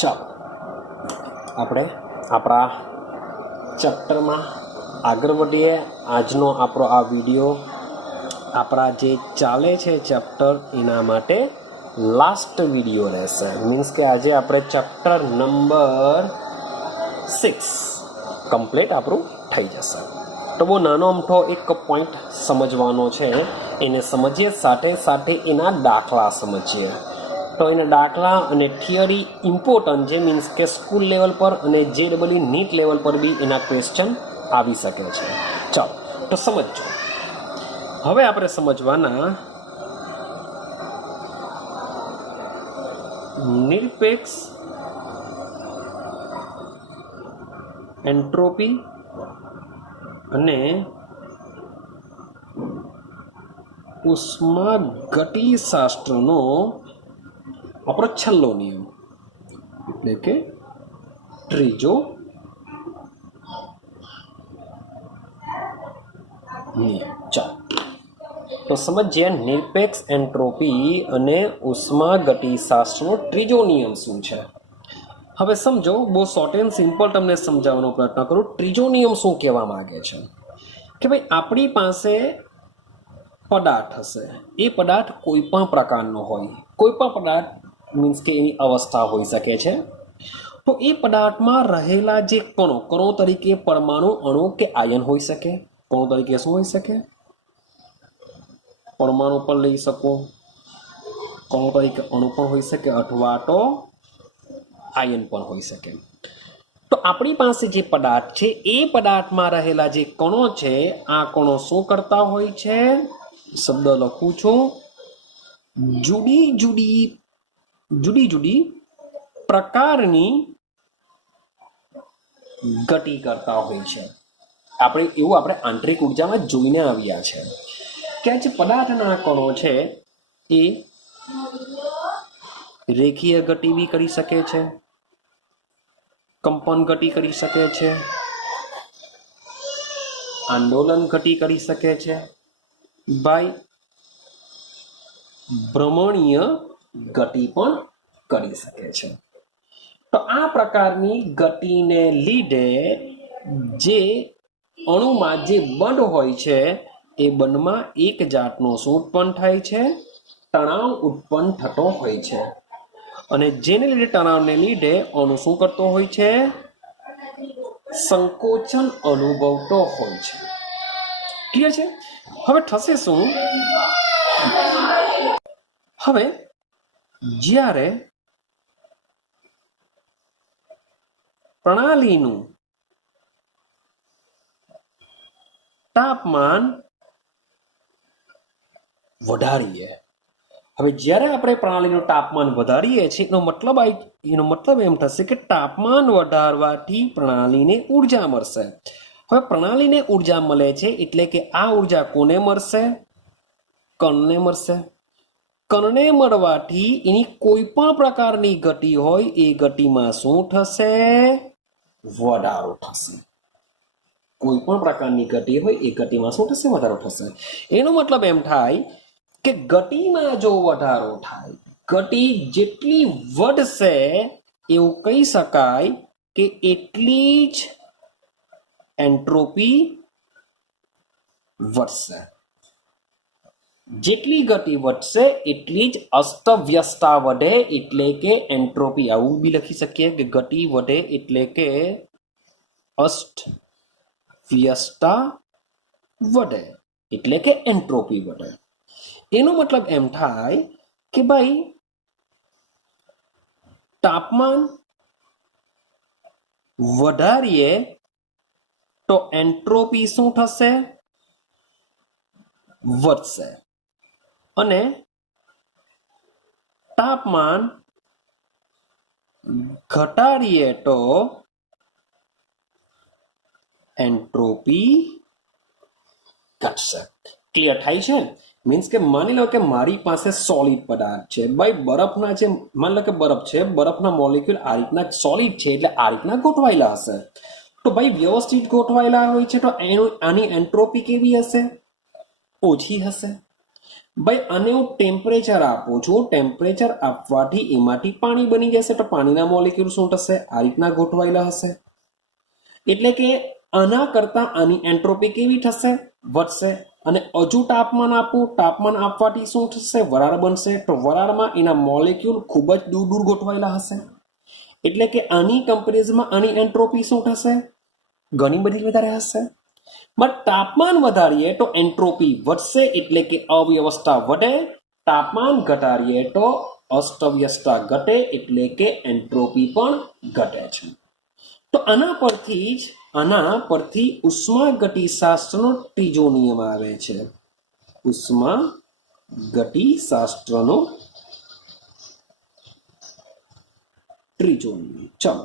ચાલો આપણે આપણા ચેપ્ટરમાં આગળ વધીએ. આજનો આપણો આ વિડીયો આપણા જે ચાલે છે ચેપ્ટર એના માટે લાસ્ટ વિડીયો રહેશે. મીન્સ કે આજે આપણે ચેપ્ટર નંબર 6 કમ્પ્લીટ આપણું થઈ જશે. તો બહુ નાનો અમથો એક પોઈન્ટ સમજવાનો છે, એને સમજીએ સાથે સાથે એના દાખલા સમજીએ. તો એના દાખલા અને થિયરી ઇમ્પોર્ટન્ટ છે. મીન્સ કે સ્કૂલ લેવલ પર અને JEE નીટ લેવલ પર બી એના ક્વેશ્ચન આવી શકે છે. ચાલો તો સમજો. હવે આપણે સમજવાના નિરપેક્ષ એન્ટ્રોપી અને ઉષ્માગતિશાસ્ત્રનો આપણો છેલ્લો નિયમ એટલે કે ત્રીજો નિયમ. ચાલો તો સમજીએ નિરપેક્ષ એન્ટ્રોપી અને ઉષ્માગતિશાસ્ત્રનો ત્રીજો નિયમ શું છે. હવે સમજો, બહુ શોર્ટ એન્ડ સિમ્પલ તમને સમજાવવાનો પ્રયત્ન કરું. ત્રીજો નિયમ શું કહેવા માંગે છે કે ભાઈ આપણી પાસે પદાર્થ હશે. એ પદાર્થ કોઈ પણ પ્રકારનો હોય, કોઈ પણ પદાર્થ મીન્સ કે એની અવસ્થા હોઈ શકે છે. તો એ પદાર્થમાં રહેલા જે કણો તરીકે પરમાણુ, અણુ કે આયન હોઈ શકે. કણો તરીકે શું હોઈ શકે? પરમાણુ પણ લઈ શકો, કણો તરીકે અણુ પણ હોઈ શકે, અથવા તો આયન પણ હોઈ શકે. તો આપણી પાસે જે પદાર્થ છે એ પદાર્થમાં રહેલા જે કણો છે, આ કણો શું કરતા હોય છે? શબ્દ લખું છું, જુદી જુદી પ્રકારની ગતિ કરતા હોય છે. આપણે આંતરિક ઉર્જામાં જોઈને આવ્યા છે કે આ જે પદાર્થના કણો છે એ રેખીય ગતિ બી કરી શકે છે, કંપન ગતિ કરી શકે છે, આંદોલન ગતિ કરી શકે છે, ભાઈ ભ્રમણીય ગતિ પણ કરી શકે છે. તો આ પ્રકારની ગતિને લીધે જે અણુમાં જે બંધ હોય છે એ બંધમાં એક જાતનો શું ઉત્પન્ન થાય છે? તણાવ ઉત્પન્ન થતો હોય છે. અને જેને લીધે તણાવને લીધે અણુ શું કરતો હોય છે? સંકોચન અનુભવતો હોય છે. ક્લિયર છે? હવે થશે શું? હવે જ્યારે પ્રણાલીનું તાપમાન વધારીએ, હવે જ્યારે આપણે પ્રણાલીનું તાપમાન વધારીએ છીએ એનો મતલબ એમ થશે કે તાપમાન વધારવાથી પ્રણાલીને ઉર્જા મળશે. હવે પ્રણાલીને ઉર્જા મળે છે એટલે કે આ ઉર્જા કોને મળશે? કણને મળશે. કણને મળવાથી એની કોઈ પણ પ્રકારની ગતિ હોય એ ગતિમાં શું થશે? વધારો થશે. કોઈ પણ પ્રકારની ગતિ હોય એ ગતિમાં શું થશે? વધારો થશે. એનો મતલબ એમ થાય કે ગતિમાં જો વધારો થાય, ગતિ જેટલી વધશે એવું કહી શકાય કે એટલી જ એન્ટ્રોપી વધશે. જેટલી ગતિ વધશે એટલી જ અસ્તવ્યસ્તતા વધે, એટલે કે એન્ટ્રોપી. આવું બી લખી શકીએ કે ગતિ વધે એટલે કે અસ્તવ્યસ્તતા વધે, એટલે કે એન્ટ્રોપી વધે. એનો મતલબ એમ થાય કે ભાઈ તાપમાન વધારીએ તો એન્ટ્રોપી શું થશે? વધશે. અને તાપમાન ઘટાડીએ તો એન્ટ્રોપી ઘટશે. ક્લિયર થાય છે? મીન્સ કે માની લો કે મારી પાસે સોલિડ પદાર્થ છે. ભાઈ બરફના છે, માની લો કે બરફ છે, બરફના મોલિક્યુલ આ રીતના સોલિડ છે એટલે આ રીતના ગોઠવાયેલા હશે. તો ભાઈ વ્યવસ્થિત ગોઠવાયેલા હોય છે તો આની એન્ટ્રોપી કેવી હશે? ઓછી હશે. ભાઈ આને હું ટેમ્પરેચર આપું છું, ટેમ્પરેચર આપવાથી એમાંથી પાણી બની જશે, તો પાણીના મોલેક્યુલ શું થશે? આ રીતના ગોઠવાયેલા હશે. એટલે કે આના કરતા આની એન્ટ્રોપી કેવી થશે? વધશે. અને હજુ તાપમાન આપું, તાપમાન આપવાથી શું થશે? વરાળ બનશે. તો વરાળમાં એના મોલેક્યુલ ખૂબ જ દૂર દૂર ગોઠવાયેલા હશે. એટલે કે આની કમ્પેરિઝનમાં આની એન્ટ્રોપી શું થશે? ઘણી બધી વધારે હશે. બટ તાપમાન વધારીએ તો એન્ટ્રોપી વધશે, એટલે કે અવ્યવસ્થા વધે. તાપમાન ઘટાડીએ તો અસ્તવ્યસ્તતા ઘટે, એટલે કે એન્ટ્રોપી પણ ઘટે છે. તો આના પરથી ઉષ્માગતિશાસ્ત્રનો ત્રીજો નિયમ આવે છે. ઉષ્માગતિશાસ્ત્રનો ત્રીજો નિયમ. ચલો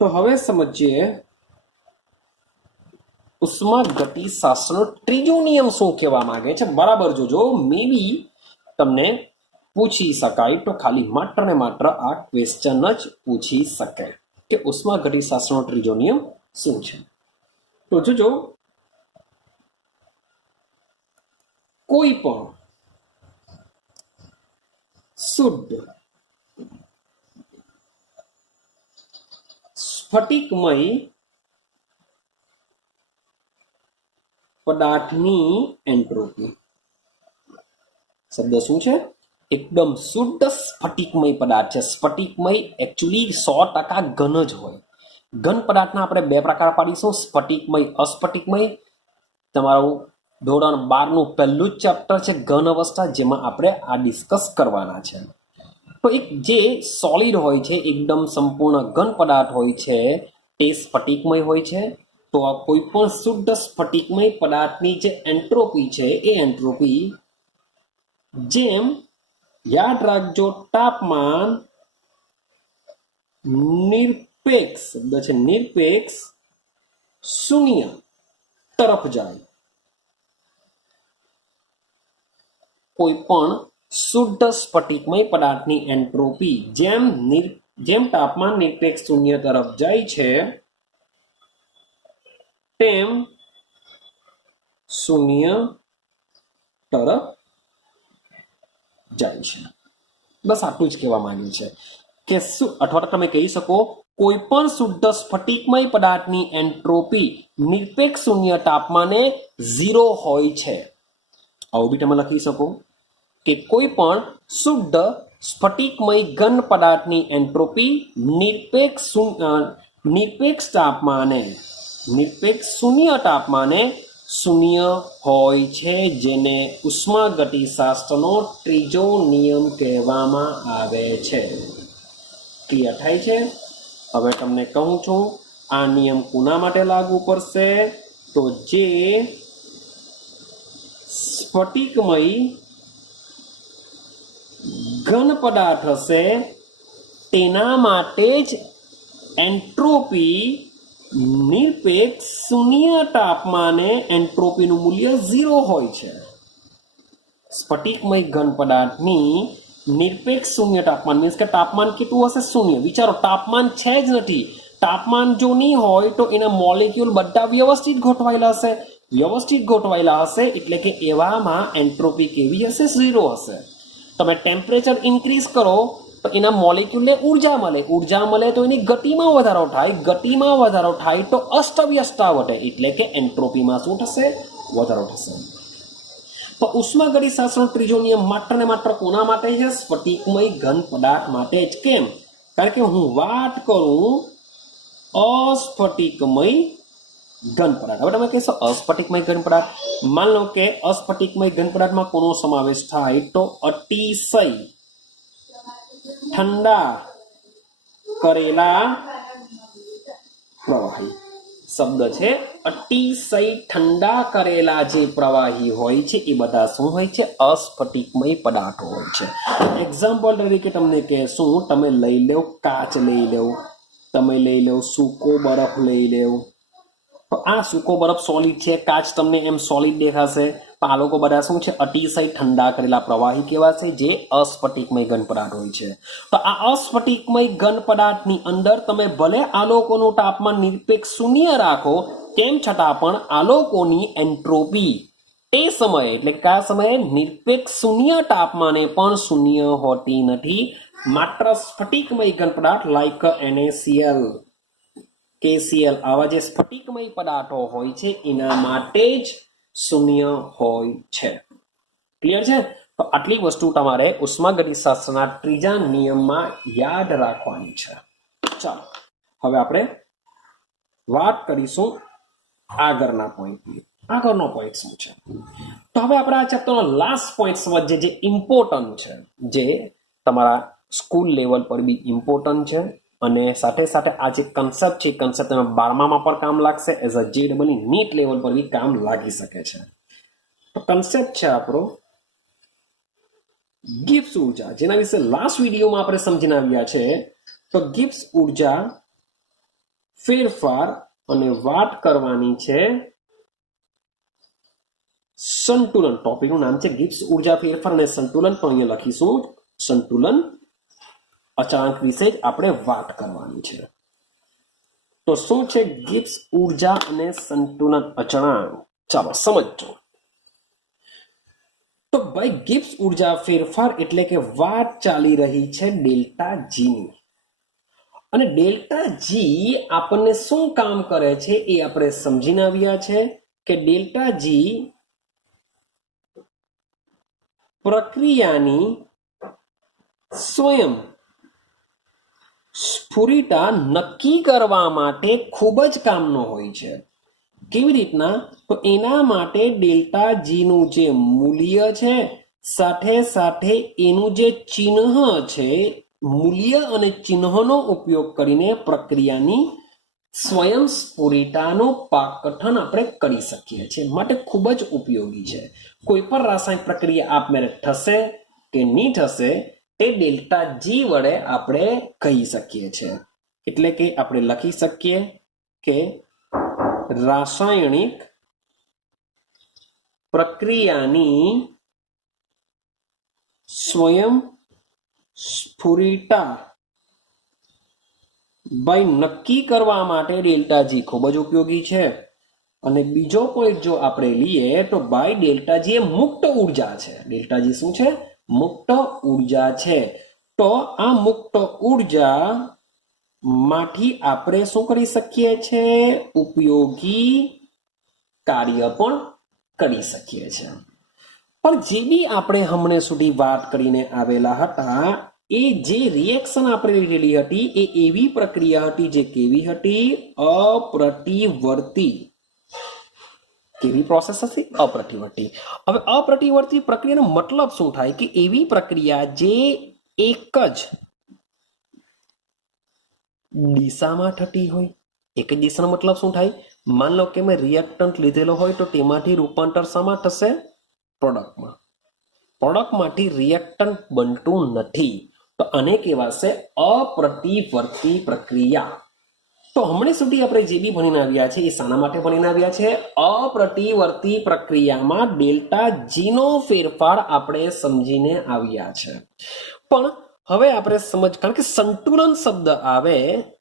તો હવે સમજીએ ઉષ્માગતિશાસ્ત્રનો ત્રીજો નિયમ શું કહેવા માંગે છે. બરાબર જોજો, મે બી તમને પૂછી શકાય તો ખાલી માત્ર ને માત્ર આ ક્વેશ્ચન જ પૂછી શકે કે ઉષ્માગતિશાસ્ત્રનો ત્રીજો નિયમ શું છે. તો જોજો, કોઈ પણ શુદ્ધ સ્ફટિકમય પદાર્થની એન્ટ્રોપી, શબ્દ શું છે? એકદમ શુદ્ધ સ્ફટિકમય પદાર્થ છે. સ્ફટિકમય એકચ્યુઅલી 100% ઘન જ હોય. ઘન પદાર્થના આપણે બે પ્રકાર પાડીશું, સ્ફટિકમય, અસ્ફટિકમય. તમારું ધોરણ 12નું પહેલું જ ચેપ્ટર છે ઘન અવસ્થા, જેમાં આપણે આ ડિસ્કસ કરવાના છે. તો એક જે સોલિડ હોય છે, એકદમ સંપૂર્ણ ઘન પદાર્થ હોય છે, તે સ્ફટિકમય હોય છે. તો આ કોઈ પણ શુદ્ધ સ્ફટિકમય પદાર્થની જે એન્ટ્રોપી છે, એ એન્ટ્રોપી જેમ યાદ રાખજો, તાપમાન નિરપેક્ષ, શબ્દ છે નિરપેક્ષ, શૂન્ય તરફ જાય. કોઈ પણ શુદ્ધ સ્ફટિકમય પદાર્થની એન્ટ્રોપી જેમ તાપમાન નિરપેક્ષ શૂન્ય તરફ જાય છે, તેમ શૂન્ય તરફ જાય છે. બસ આટલું જ કહેવા માંગ્યું છે કે અથવા તમે કહી શકો કોઈ પણ શુદ્ધ સ્ફટિકમય પદાર્થની એન્ટ્રોપી નિરપેક્ષ શૂન્ય તાપમાને 0 હોય છે. આવું બી તમે લખી શકો કે કોઈ પણ શુદ્ધ સ્ફટિકમય ઘન પદાર્થની એન્ટ્રોપી નિરપેક્ષ શૂન્ય તાપમાને 0 હોય છે, જેને ઉષ્માગતિશાસ્ત્રનો ત્રીજો નિયમ કહેવામાં આવે છે. ક્લિયર થાય છે? હવે તમને કહું છું આ નિયમ કોના માટે લાગુ પડશે? તો જે સ્ફટિકમય ઘન પદાર્થ હશે તેના માટે જ એન્ટ્રોપી નિરપેક્ષ શૂન્ય તાપમાને એન્ટ્રોપીનું મૂલ્ય 0 હોય છે. સ્ફટિકમય ઘન પદાર્થની નિરપેક્ષ શૂન્ય તાપમાન મીન્સ કે તાપમાન કેટલું હશે? શૂન્ય. વિચારો, તાપમાન છે જ નથી. તાપમાન જો નહીં હોય તો એના મોલેક્યુલ બધા વ્યવસ્થિત ગોઠવાયેલા હશે. વ્યવસ્થિત ગોઠવાયેલા હશે એટલે કે એવામાં એન્ટ્રોપી કેવી હશે? 0 હશે. તમે ટેમ્પરેચર ઇન્ક્રીઝ કરો તો એના મોલેક્યુલને ઉર્જા મળે. ઉર્જા મળે તો એની ગતિમાં વધારો થાય. ગતિમાં વધારો થાય તો અસ્તવ્યસ્તતા વધે, એટલે કે એન્ટ્રોપીમાં શું થશે? વધારો થશે. તો ઉષ્માગતિશાસ્ત્રનો ત્રીજો નિયમ માત્ર ને માત્ર કોના માટે છે? સ્ફટિકમય ઘન પદાર્થ માટે જ. કેમ? કારણ કે હું વાત કરું અસ્ફટિકમય ઘન પદાર્થ. હવે તમે કહેશો અસ્ફટિકમય ઘન પદાર્થ, માન લો કે અસ્ફટિકમય ઘન પદાર્થમાં કોનો સમાવેશ થાય? તો અતિશય ઠંડા કરેલા પ્રવાહી. શબ્દ છે અતિશય ઠંડા કરેલા જે પ્રવાહી હોય છે એ બધા શું હોય છે? અસ્ફટિકમય પદાર્થો હોય છે. એક્ઝામ્પલ તરીકે તમને કહેશું, તમે લઈ લો કાચ, લઈ લો, તમે લઈ લો સૂકો બરફ લઈ લો. તો આ સૂકો બરફ સોલિડ છે, કાચ તમને એમ સોલિડ દેખાશે, પણ આ લોકો બધા શું છે? અતિશય ઠંડા કરેલા પ્રવાહી કહેવાશે, જે અસ્ફટિકમય ઘન પદાર્થ હોય છે. તો આ અસ્ફટિકમય ઘન પદાર્થની અંદર તમે ભલે આ લોકોનું તાપમાન નિરપેક્ષ શૂન્ય રાખો, તેમ છતાં પણ આ લોકોની એન્ટ્રોપી એ સમયે એટલે કયા સમયે નિરપેક્ષ શૂન્ય તાપમાને પણ શૂન્ય હોતી નથી, માત્ર સ્ફટિકમય ઘન પદાર્થ લાઈક NaCl KCl આવા જે સ્ફટિકમય પદાર્થો હોય છે એના માટે જ શૂન્ય હોય છે. ક્લિયર છે? તો આટલી વસ્તુ તમારે ઉષ્માગતિશાસ્ત્રના ત્રીજા નિયમમાં યાદ રાખવાની છે. ચાલો હવે આપણે વાત કરીશું આગળના પોઈન્ટની. આગળનો પોઈન્ટ શું છે? તો હવે આપણે આ ચેપ્ટરનો લાસ્ટ પોઈન્ટ સમજીએ જે ઇમ્પોર્ટન્ટ છે, જે તમારા સ્કૂલ લેવલ પર બી ઇમ્પોર્ટન્ટ છે અને સાથે સાથે આ જે કન્સેપ્ટ છે કન્સેપ્ટ તમે 12મામાં પણ કામ લાગશે, as a JEE NEET level પર બી કામ લાગી શકે છે. તો કન્સેપ્ટ છે આપણો ગિબ્સ ઉર્જા, જેના વિશે લાસ્ટ વિડીયોમાં આપણે સમજીને આવ્યા છે. તો ગિબ્સ ઉર્જા ફેરફાર અને વાત કરવાની છે સંતુલન. ટોપિકનું નામ છે ગિબ્સ ઉર્જા ફેરફાર અને સંતુલન, તો અહીંયા લખીશું સંતુલન અચળાંક વિશે જ આપણે વાત કરવાની છે. તો શું છે ગિબ્સ ઉર્જા અને સંતુલન અચળાંક? ચાલો સમજો. તો ભાઈ ગિબ્સ ઉર્જા ફેરફાર એટલે કે વાત ચાલી રહી છે ડેલ્ટા જીની, અને ડેલ્ટા જી આપણને શું કામ કરે છે એ આપણે સમજીને આવ્યા છે કે ડેલ્ટા જી પ્રક્રિયાની સ્વયં સ્ફુરિતા નક્કી કરવા માટે ખૂબ જ કામનો હોય છે. કેવી રીતના? તો એના માટે ડેલ્ટા જી નું જે મૂલ્ય છે સાથે સાથે એનું જે ચિહ્ન છે, મૂલ્ય અને ચિહ્નનો ઉપયોગ કરીને પ્રક્રિયાની સ્વયંસ્ફુરિતાનું પાકગઠન આપણે કરી શકીએ છીએ, માટે ખૂબ જ ઉપયોગી છે. કોઈ પણ રાસાયણિક પ્રક્રિયા આપમેળે થશે કે નહીં થશે તે ડેલ્ટા જી વડે આપણે કહી શકીએ છીએ. એટલે કે આપણે લખી શકીએ કે રાસાયણિક પ્રક્રિયાની સ્વયં સ્ફુરિતા ભાઈ નક્કી કરવા માટે ડેલ્ટા જી ખૂબ જ ઉપયોગી છે. અને બીજો પોઈન્ટ જો આપણે લઈએ તો ભાઈ ડેલ્ટા જી એ મુક્ત ઉર્જા છે. ડેલ્ટા જી શું છે? મુક્ત ઉર્જા છે. તો આ મુક્ત ઉર્જા માંથી આપણે શું કરી શકીએ છીએ? ઉપયોગી કાર્ય પણ કરી શકીએ છીએ. પણ જે બી આપણે હમણાં સુધી વાત કરીને આવેલા હતા એ જે રિએક્શન આપણે લીધેલી હતી એ એવી પ્રક્રિયા હતી જે કેવી હતી? અપ્રતિવર્તી. કેવી પ્રોસેસ હતી? અપ્રતિવર્તી. હવે અપ્રતિવર્તી પ્રક્રિયાનો મતલબ શું થાય? કે એવી પ્રક્રિયા જે એક જ દિશામાં થતી હોય. એક જ દિશાનો મતલબ શું થાય? માન લો કે મેં રિએક્ટન્ટ લીધેલો હોય તો તેમાંથી રૂપાંતર શામાં થશે? પ્રોડક્ટમાં. પ્રોડક્ટમાંથી રિએક્ટન્ટ બનતું નથી, તો આને કહેવાશે અપ્રતિવર્તી પ્રક્રિયા. તો હમણાં સુધી આપણે જે બી ભણીને આવ્યા છે એ શાના માટે ભણીને આવ્યા છે? અપ્રતિવર્તી પ્રક્રિયામાં ડેલ્ટા જી નો ફેરફાર આપણે સમજીને આવ્યા છે. પણ હવે આપણે સમજ, કારણ કે સંતુલન શબ્દ આવે,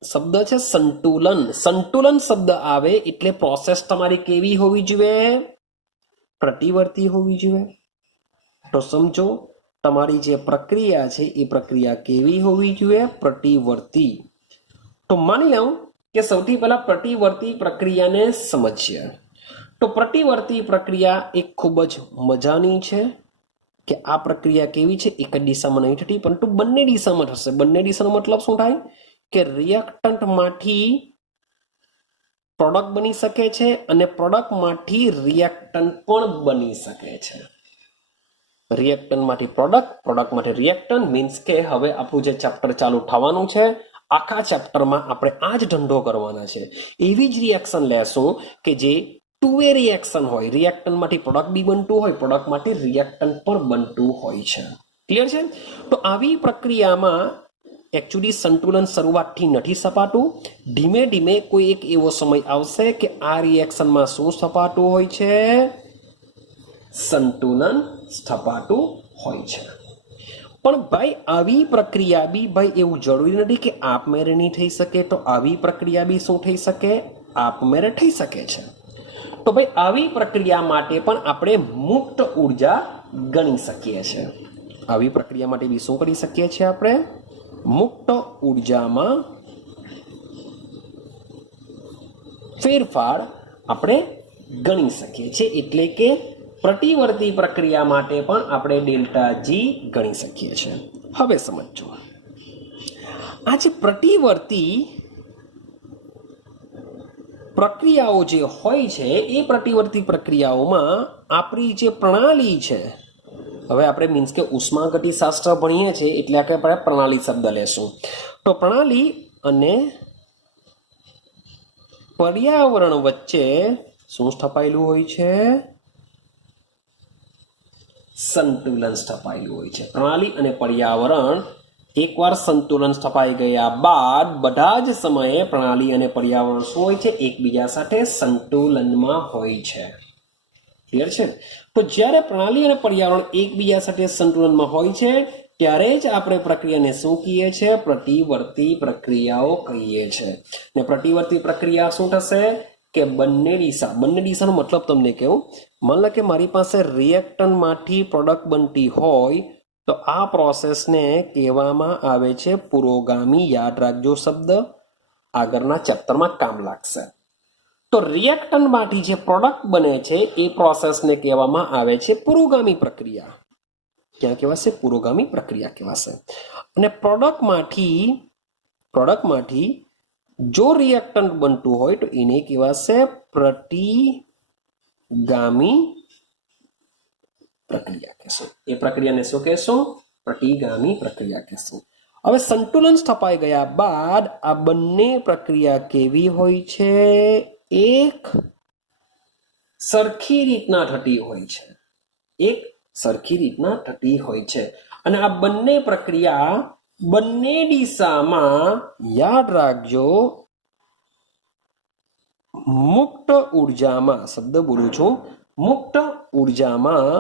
શબ્દ છે સંતુલન, સંતુલન શબ્દ આવે એટલે પ્રોસેસ તમારી કેવી હોવી જોઈએ? પ્રતિવર્તી હોવી જોઈએ. તો સમજો તમારી જે પ્રક્રિયા છે એ પ્રક્રિયા કેવી હોવી જોઈએ? પ્રતિવર્તી. તો માની લઉં કે સૌથી પહેલા પ્રતિવર્તી પ્રક્રિયાને સમજીએ. તો પ્રતિવર્તી પ્રક્રિયા એક ખૂબ જ મજાની છે કે આ પ્રક્રિયા કેવી છે? એક જ દિશામાં નહીં થતી પરંતુ બંને દિશામાં થશે. બંને દિશાનો મતલબ શું થાય? કે રિએક્ટન્ટમાંથી પ્રોડક્ટ બની શકે છે અને પ્રોડક્ટમાંથી રિએક્ટન્ટ પણ બની શકે છે. રિએક્ટન્ટમાંથી પ્રોડક્ટ, પ્રોડક્ટમાંથી રિએક્ટન્ટ, મીન્સ કે હવે આપણું જે ચેપ્ટર ચાલુ થવાનું છે આખા ચેપ્ટરમાં આપણે આ જ ધંધો કરવાના છે. એવી જ રિએક્શન લેશું કે જે ટુ વે રિએક્શન હોય. રિએક્ટન્ટમાંથી પ્રોડક્ટ બી બનતું હોય, પ્રોડક્ટમાંથી રિએક્ટન્ટ પણ બનતું હોય છે. ક્લિયર છે? તો આવી પ્રક્રિયામાં એકચ્યુઅલી સંતુલન શરૂઆતથી નથી સપાતું. ધીમે ધીમે કોઈ એક એવો સમય આવશે કે આ રિએક્શનમાં શું સપાતું હોય છે? સંતુલન સ્થપાતું હોય છે. પણ ભાઈ આવી પ્રક્રિયા બી ભાઈ એવું જરૂરી નથી કે આપમેળે નહીં થઈ શકે. તો આવી પ્રક્રિયા બી શું થઈ શકે? આપમેળે થઈ શકે છે. तो भाई આવી પ્રક્રિયા માટે પણ આપણે મુક્ત ઉર્જા ગણી શકીએ છીએ। આવી પ્રક્રિયા માટે બી શું કરી શકીએ છીએ આપણે? મુક્ત ઉર્જામાં ફેરફાર આપણે ગણી શકીએ છીએ। એટલે કે પ્રતિવર્તી પ્રક્રિયા માટે પણ આપણે ડેલ્ટા જી ગણી શકીએ છીએ। હવે સમજો, આ જે પ્રતિવર્તી પ્રક્રિયાઓ જે હોય છે એ પ્રતિવર્તી પ્રક્રિયાઓમાં આપણી જે પ્રણાલી છે, હવે આપણે મીન્સ કે ઉષ્માગતિશાસ્ત્ર ભણીએ છીએ એટલે આપણે પ્રણાલી શબ્દ લેશું। તો પ્રણાલી અને પર્યાવરણ વચ્ચે શું સ્થપાયેલું હોય છે? સંતુલન સ્થપાયેલું હોય છે। પ્રણાલી અને પર્યાવરણ એકવાર સંતુલન સ્થપાઈ ગયા બાદ બધા જ સમયે પ્રણાલી અને પર્યાવરણ શું હોય છે? એકબીજા સાથે સંતુલનમાં હોય છે। ક્લિયર છે? તો જ્યારે પ્રણાલી અને પર્યાવરણ એકબીજા સાથે સંતુલનમાં હોય છે ત્યારે જ આપણે પ્રક્રિયાને શું કહીએ છીએ? પ્રતિવર્તી પ્રક્રિયાઓ કહીએ છીએ। ને પ્રતિવર્તી પ્રક્રિયા શું થશે કે બંને દિશાનો મતલબ તમને કહું, માન લો કે મારી પાસે રિએક્ટન્ટમાંથી પ્રોડક્ટ બનતી હોય તો આ પ્રોસેસને કહેવામાં આવે છે પુરોગામી। યાદ રાખજો શબ્દ, આગળના ચેપ્ટરમાં કામ લાગશે। તો રિએક્ટન્ટમાંથી જે પ્રોડક્ટ બને છે એ પ્રોસેસને કહેવામાં આવે છે પુરોગામી પ્રક્રિયા। ક્યાં કહેવાશે? પુરોગામી પ્રક્રિયા કહેવાશે। અને પ્રોડક્ટમાંથી જો રિએક્ટન્ટ બનતું હોય તો એને કહેવાશે પ્રતિગામી પ્રક્રિયા કહેશું। એ પ્રક્રિયાને શું કહેશું? પ્રતિગામી પ્રક્રિયા કહેશું। હવે સંતુલન સ્થપાઈ ગયા બાદ આ બંને પ્રક્રિયા કેવી હોય છે? એક સરખી રીતના થતી હોય છે। એક સરખી રીતના થતી હોય છે। અને આ બંને પ્રક્રિયા બંને દિશામાં, યાદ રાખજો, મુક્ત ઉર્જામાં, શબ્દ બોલું છું, મુક્ત ઉર્જામાં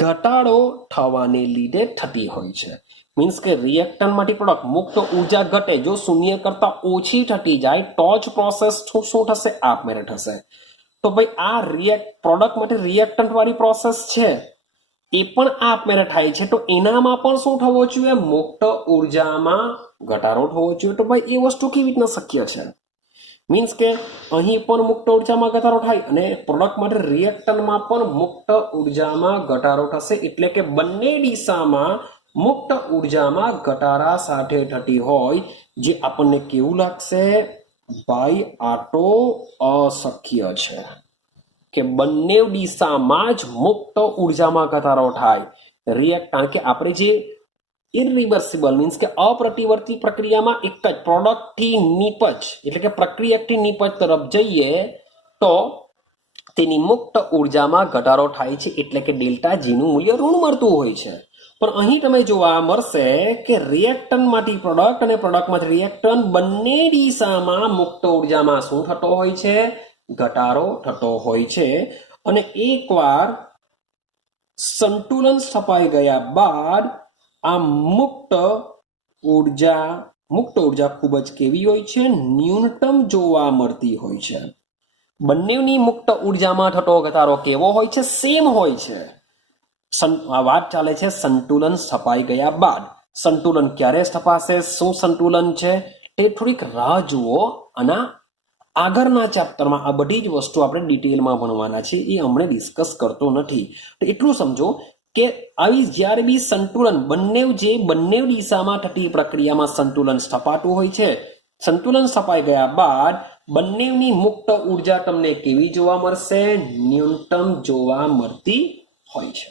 ઘટાડો થવાને લીધે થતી હોય છે। મીન્સ કે રિએક્ટન્ટમાંથી પ્રોડક્ટ મુક્ત ઉર્જા ઘટે, જો શૂન્ય કરતા ઓછી થતી જાય તો જ પ્રોસેસ શું થશે? આપમેળે થશે। તો ભાઈ આ પ્રોડક્ટ માટે રિએક્ટન્ટ વાળી પ્રોસેસ છે એ પણ આપમેળે થાય છે, તો એનામાં પણ શું થવો જોઈએ? મુક્ત ઉર્જામાં ઘટાડો થવો જોઈએ। તો ભાઈ એ વસ્તુ કેવી રીતના શક્ય છે? મીન્સ કે અહીં પણ મુક્ત ઉર્જામાં ઘટાડો થાય અને પ્રોડક્ટ માટે રિએક્ટન્ટમાં પણ મુક્ત ઉર્જામાં ઘટાડો થશે। એટલે કે બંને દિશામાં મુક્ત ઉર્જામાં ઘટાડા સાથે થતી હોય, જે આપણને કેવું લાગશે? ભાઈ આ તો અશક્ય છે કે બંને દિશામાં જ મુક્ત ઉર્જામાં ઘટાડો થાય। કારણ કે આપણે જે ઇરિવર્સિબલ મીન્સ કે અપ્રતિવર્તી પ્રક્રિયામાં એક જ પ્રોડક્ટથી નિપજ એટલે કે પ્રક્રિયકથી નિપજ તરફ જઈએ તો તેની મુક્ત ઉર્જામાં ઘટાડો થાય છે, એટલે કે ડેલ્ટા જીનું મૂલ્ય ઋણ મળતું હોય છે। પણ અહીં તમે જોવા મળશે કે રિએક્ટન્ટમાંથી પ્રોડક્ટ અને પ્રોડક્ટમાંથી રિએક્ટન્ટ બંને દિશામાં મુક્ત ઉર્જામાં શું થતો હોય છે? ઘટાડો થતો હોય છે। અને એકવાર સંતુલન સ્થપાઈ ગયા બાદ આ મુક્ત ઉર્જા ખૂબ જ કેવી હોય છે? ન્યૂનતમ જોવા મળતી હોય છે। બંનેની મુક્ત ઉર્જામાં થતો ઘટાડો કેવો હોય છે? સેમ હોય છે। આ વાત ચાલે છે સંતુલન સ્થપાઈ ગયા બાદ। સંતુલન ક્યારે સ્થપાશે? શું સંતુલન છે તે થોડીક રાહ જુઓ, અને આગળના ચેપ્ટરમાં આ બધી જ વસ્તુ આપણે ડિટેલમાં ભણવાના છે, એ હમણે ડિસ્કસ કરતો નથી। તો એટલું સમજો કે આવી જ્યારે બી સંતુલન બંને દિશામાં થતી પ્રક્રિયામાં સંતુલન સ્થપાતું હોય છે, સંતુલન સ્થપાઈ ગયા બાદ બંનેની મુક્ત ઉર્જા તમને કેવી જોવા મળશે? ન્યૂનતમ જોવા મળતી હોય છે।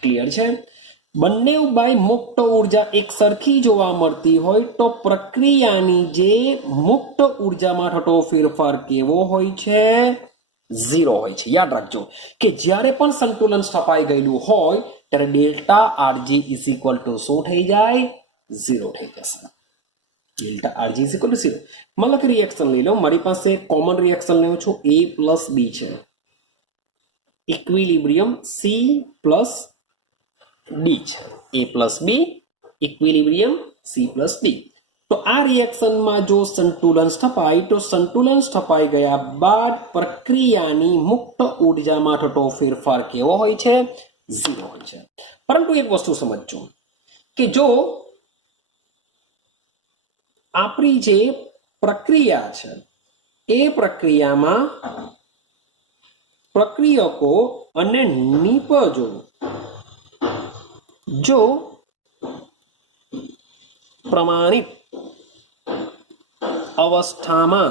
ક્લિયર છે? બંને બાય મુક્ત ઉર્જા એક સરખી જોવા મળતી હોય તો પ્રક્રિયાની જે મુક્ત ઉર્જામાં થતો ફેરફાર કેવો હોય છે? ઝીરો હોય છે। યાદ રાખજો કે જ્યારે પણ સંતુલન સ્થપાઈ ગયેલું હોય ત્યારે delta R G is equal two શું થઈ જાય? ઝીરો થઈ જશે। Delta R G is equal two zero. मान लो कि रिएक्शन ले लो, मारी पास कॉमन रिएक्शन लेव छू A प्लस B है, इक्विलिब्रियम C प्लस D है। A plus B equilibrium C plus D। तो आ रिएक्शन में जो संतुलन સ્થપાય तो संतुलन સ્થપાઈ गया बाद प्रक्रियानी मुक्त ऊर्जा में थतो फेरफार केवो होय छे? 0 होय छे। परंतु एक वस्तु समझो कि जो आपरी जे प्रक्रिया छे ए प्रक्रिया में प्रक्रियको अने निपजो जो प्रमाणित अवस्था में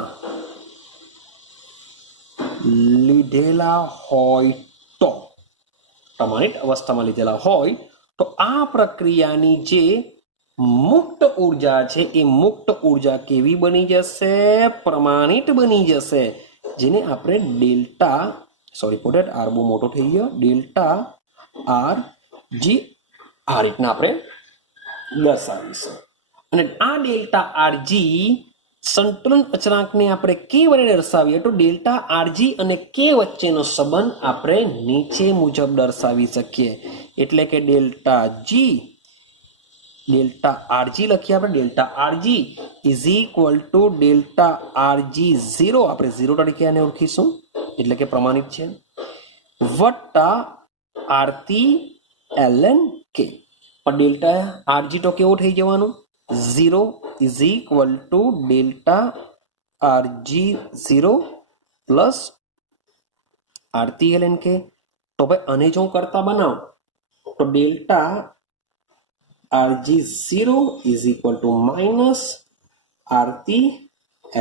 लीधेला होय तो प्रमाणित अवस्था में लीधेला होय तो आ प्रक्रियानी जे मुक्त ऊर्जा छे ए मुक्त ऊर्जा केवी बनी जशे? प्रमाणित बनी जशे, जेने आपणे डेल्टा सॉरी पोटेट आर बो मोटो थई गयो डेल्टा आर जी आ रीतना आपणे दर्शावीशुं। અને આ ડેલ્ટા આરજી સંતુલન અચળાંકને આપણે કે વડે દર્શાવીએ તો ડેલ્ટા આરજી અને કે વચ્ચેનો સંબંધ આપણે નીચે મુજબ દર્શાવી શકીએ, એટલે કે ડેલ્ટા આરજી લખીએ આપણે delta R G is equal to delta R G 0 આપણે 0 તરીકે આને ઓળખીશું એટલે કે પ્રમાણિત છે વત્તા આરતી ln k। પણ ડેલ્ટા આરજી તો કેવો થઈ જવાનું? 0 is equal to delta RG0 plus RT ln K। तो भाई आने जो करता बनाओ तो delta RG0 is equal to minus RT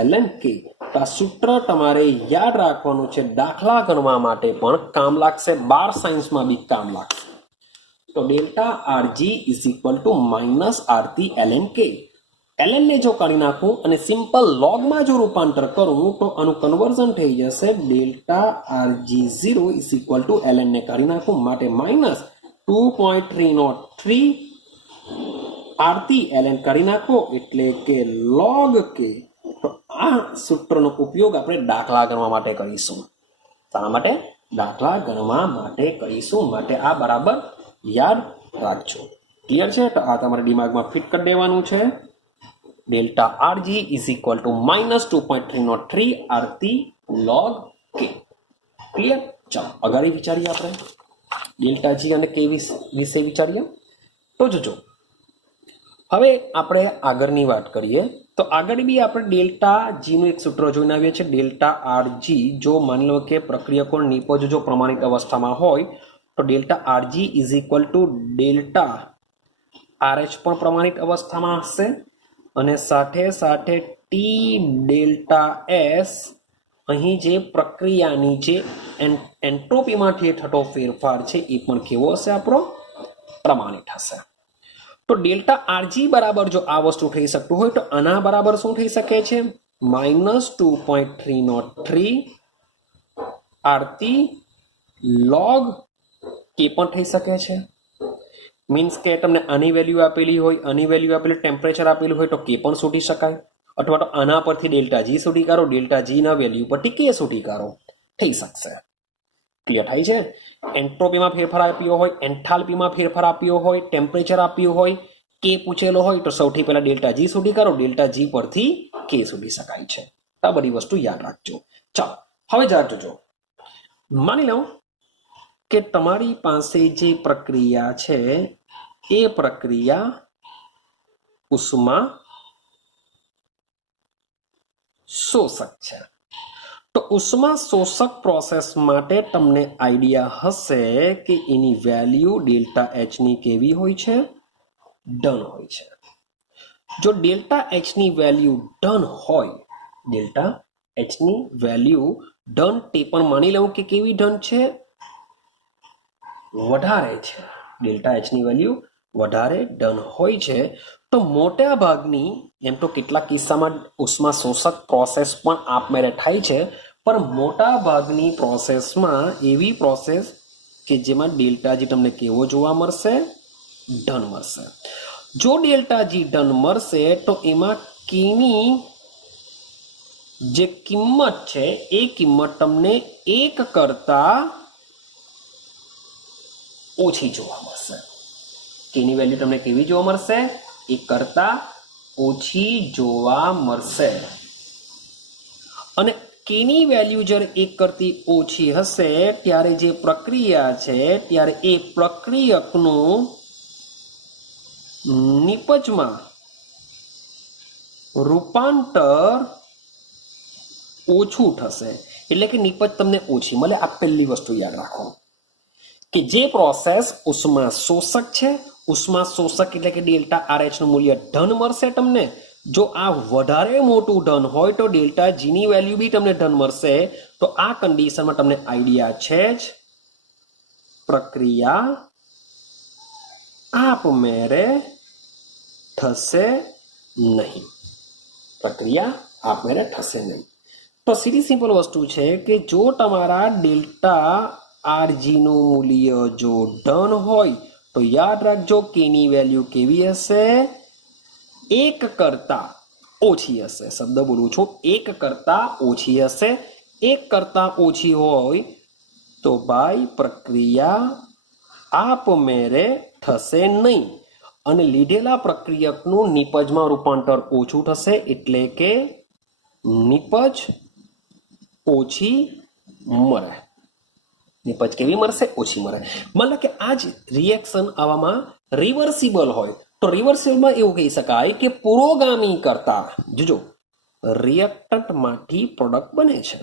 ln K। तो आ सूत्र तमारे याद राखवानुं छे, दाखला गणवा माटे पण काम लागशे, 12 साइंस में भी काम लागशे। तो delta RG is equal to minus RT ln k। ln ने जो काढी नाखूं अने सिंपल लॉग में जो रूपांतर करूं तो आनु कन्वर्जन थई जशे delta RG0 is equal to ln ने काढी नाखूं माटे माइनस 2.303 आरती ln काढी नाखो एटले के log k। तो आ सूत्रनो उपयोग आपणे दाखला गणवा माटे करीशुं। शाना माटे? दाखला गणवा माटे करीशुं, माटे आ बराबर याद राखजो। क्लियर है? तो आ तमारे दिमाग में फिट कर देवानुं छे। Delta RG is equal to minus 2.303 RT log K. Clear? चलो अगाड़ी विचारीए आपणे डेल्टा जी अने के विषे विचारीए। तो जोजो हवे आपणे आगळनी वात करीए तो आगळ बी आपणे डेल्टा जी नुं एक सूत्र जोईने आवीए छे डेल्टा आरजी जो मानी लो के प्रक्रियको निपज जो प्रमाणित अवस्था में होय तो delta RG is equal to delta RH पण प्रमाणित अवस्था में हशे अने साथे साथे टी डेल्टा एस अहीं जे प्रक्रियानी जे एंट्रोपी मांथी थतो फेरफार छे ए पण केवो हशे? आपणो प्रमाणित हशे। तो डेल्टा आरजी बराबर जो आ वस्तु थई शकतुं होय तो आना बराबर शुं थई शके छे? माइनस 2.303 आरती लॉग के पण थई शके छे। मीन्स के तमने आनी वेल्यू आपेली होय, आनी वेल्यू आपेली, टेम्परेचर आपेલું હોય તો કે પણ શોધી શકાય, અથવા તો આના પરથી ડેલ્ટા જી શોધી કાઢો, ડેલ્ટા જી ના વેલ્યુ પરથી કે શોધી કાઢો, થઈ શકશે। ક્લિયર થાય છે? એન્ટ્રોપીમાં ફેરફાર આપ્યો હોય, એન્થાલ્પીમાં ફેરફાર આપ્યો હોય, ટેમ્પરેચર આપ્યું હોય, કે પૂછેલો હોય તો સૌથી પહેલા ડેલ્ટા જી શોધી કાઢો, ડેલ્ટા જી પરથી કે શોધી શકાય છે। આ બધી વસ્તુ યાદ રાખજો। ચાલો હવે જા જોજો, માની લો કે તમારી પાસે જે પ્રક્રિયા છે એ પ્રક્રિયા ઉષ્મા શોષક છે। તો ઉષ્મા શોષક પ્રોસેસ માટે તમને આઈડિયા હશે કે એની વેલ્યુ ડેલ્ટા એચ ની કેવી હોય છે? ડન હોય છે। જો ડેલ્ટા એચ ની વેલ્યુ ડન હોય, ડેલ્ટા એચ ની વેલ્યુ ડન તે પણ માની લઉં કે કેવી ડન છે? વધારે છે। ડેલ્ટા એચ ની વેલ્યુ વધારે ડન હોય છે તો મોટા ભાગની એમ તો કેટલાક કિસ્સામાં ઉષ્મા શોષક પ્રોસેસ પણ આપમેળે થાય છે, પણ મોટા ભાગની પ્રોસેસમાં એવી પ્રોસેસ કે જેમાં ડેલ્ટા જી તમને કેવો જોવા મળશે? ડન મળશે। જો ડેલ્ટા જી ડન મળશે તો એમાં કેની જે કિંમત છે એ કિંમત તમને 1 કરતા ઓછી જોવા મળશે। કેની વેલ્યુ તમને કેવી જોવા મળશે? 1 કરતા ઓછી જોવા મળશે અને કેની વેલ્યુ જ્યારે 1 કરતી ઓછી હશે ત્યારે જે પ્રક્રિયા છે ત્યારે એ પ્રક્રિયકનું નિપજમાં રૂપાંતર ઓછું થશે એટલે કે નિપજ તમને ઓછી મળે। આ પહેલી વસ્તુ યાદ રાખો કે જે પ્રોસેસ ઉષ્મા શોષક છે, ઉષ્મા શોષક એટલે કે ડેલ્ટા RH નું મૂલ્ય ધન મળશે તમને। જો આ વધારે મોટું ધન હોય તો ડેલ્ટા G ની વેલ્યુ બી તમને ધન મળશે। તો આ કન્ડિશનમાં તમને આઈડિયા છે જ પ્રક્રિયા આપમેળે થશે નહીં, પ્રક્રિયા આપમેળે થશે નહીં। તો સીધી સિમ્પલ વસ્તુ છે કે જો તમારા ડેલ્ટા RG નું મૂલ્ય જો ધન હોય તો યાદ રાખજો કે ની વેલ્યુ કેવી હશે, 1 કરતા ઓછી હશે। શબ્દ બોલું છું, 1 કરતા ઓછી હશે। 1 કરતા ઓછી હોય તો ભાઈ પ્રક્રિયા આપમેળે થશે નહીં અને લીધેલા પ્રક્રિયકનું નિપજમાં રૂપાંતર ઓછું થશે એટલે કે નિપજ ઓછી મળે। નિપજ કેવી મળશે? ઓછી મળે। મતલબ કે આ જ રિએક્શન આવામાં રિવર્સિબલ હોય તો રિવર્સિબલમાં એવું કહી શકાય કે પુરોગામી કરતા જોજો રિએક્ટન્ટમાંથી પ્રોડક્ટ બને છે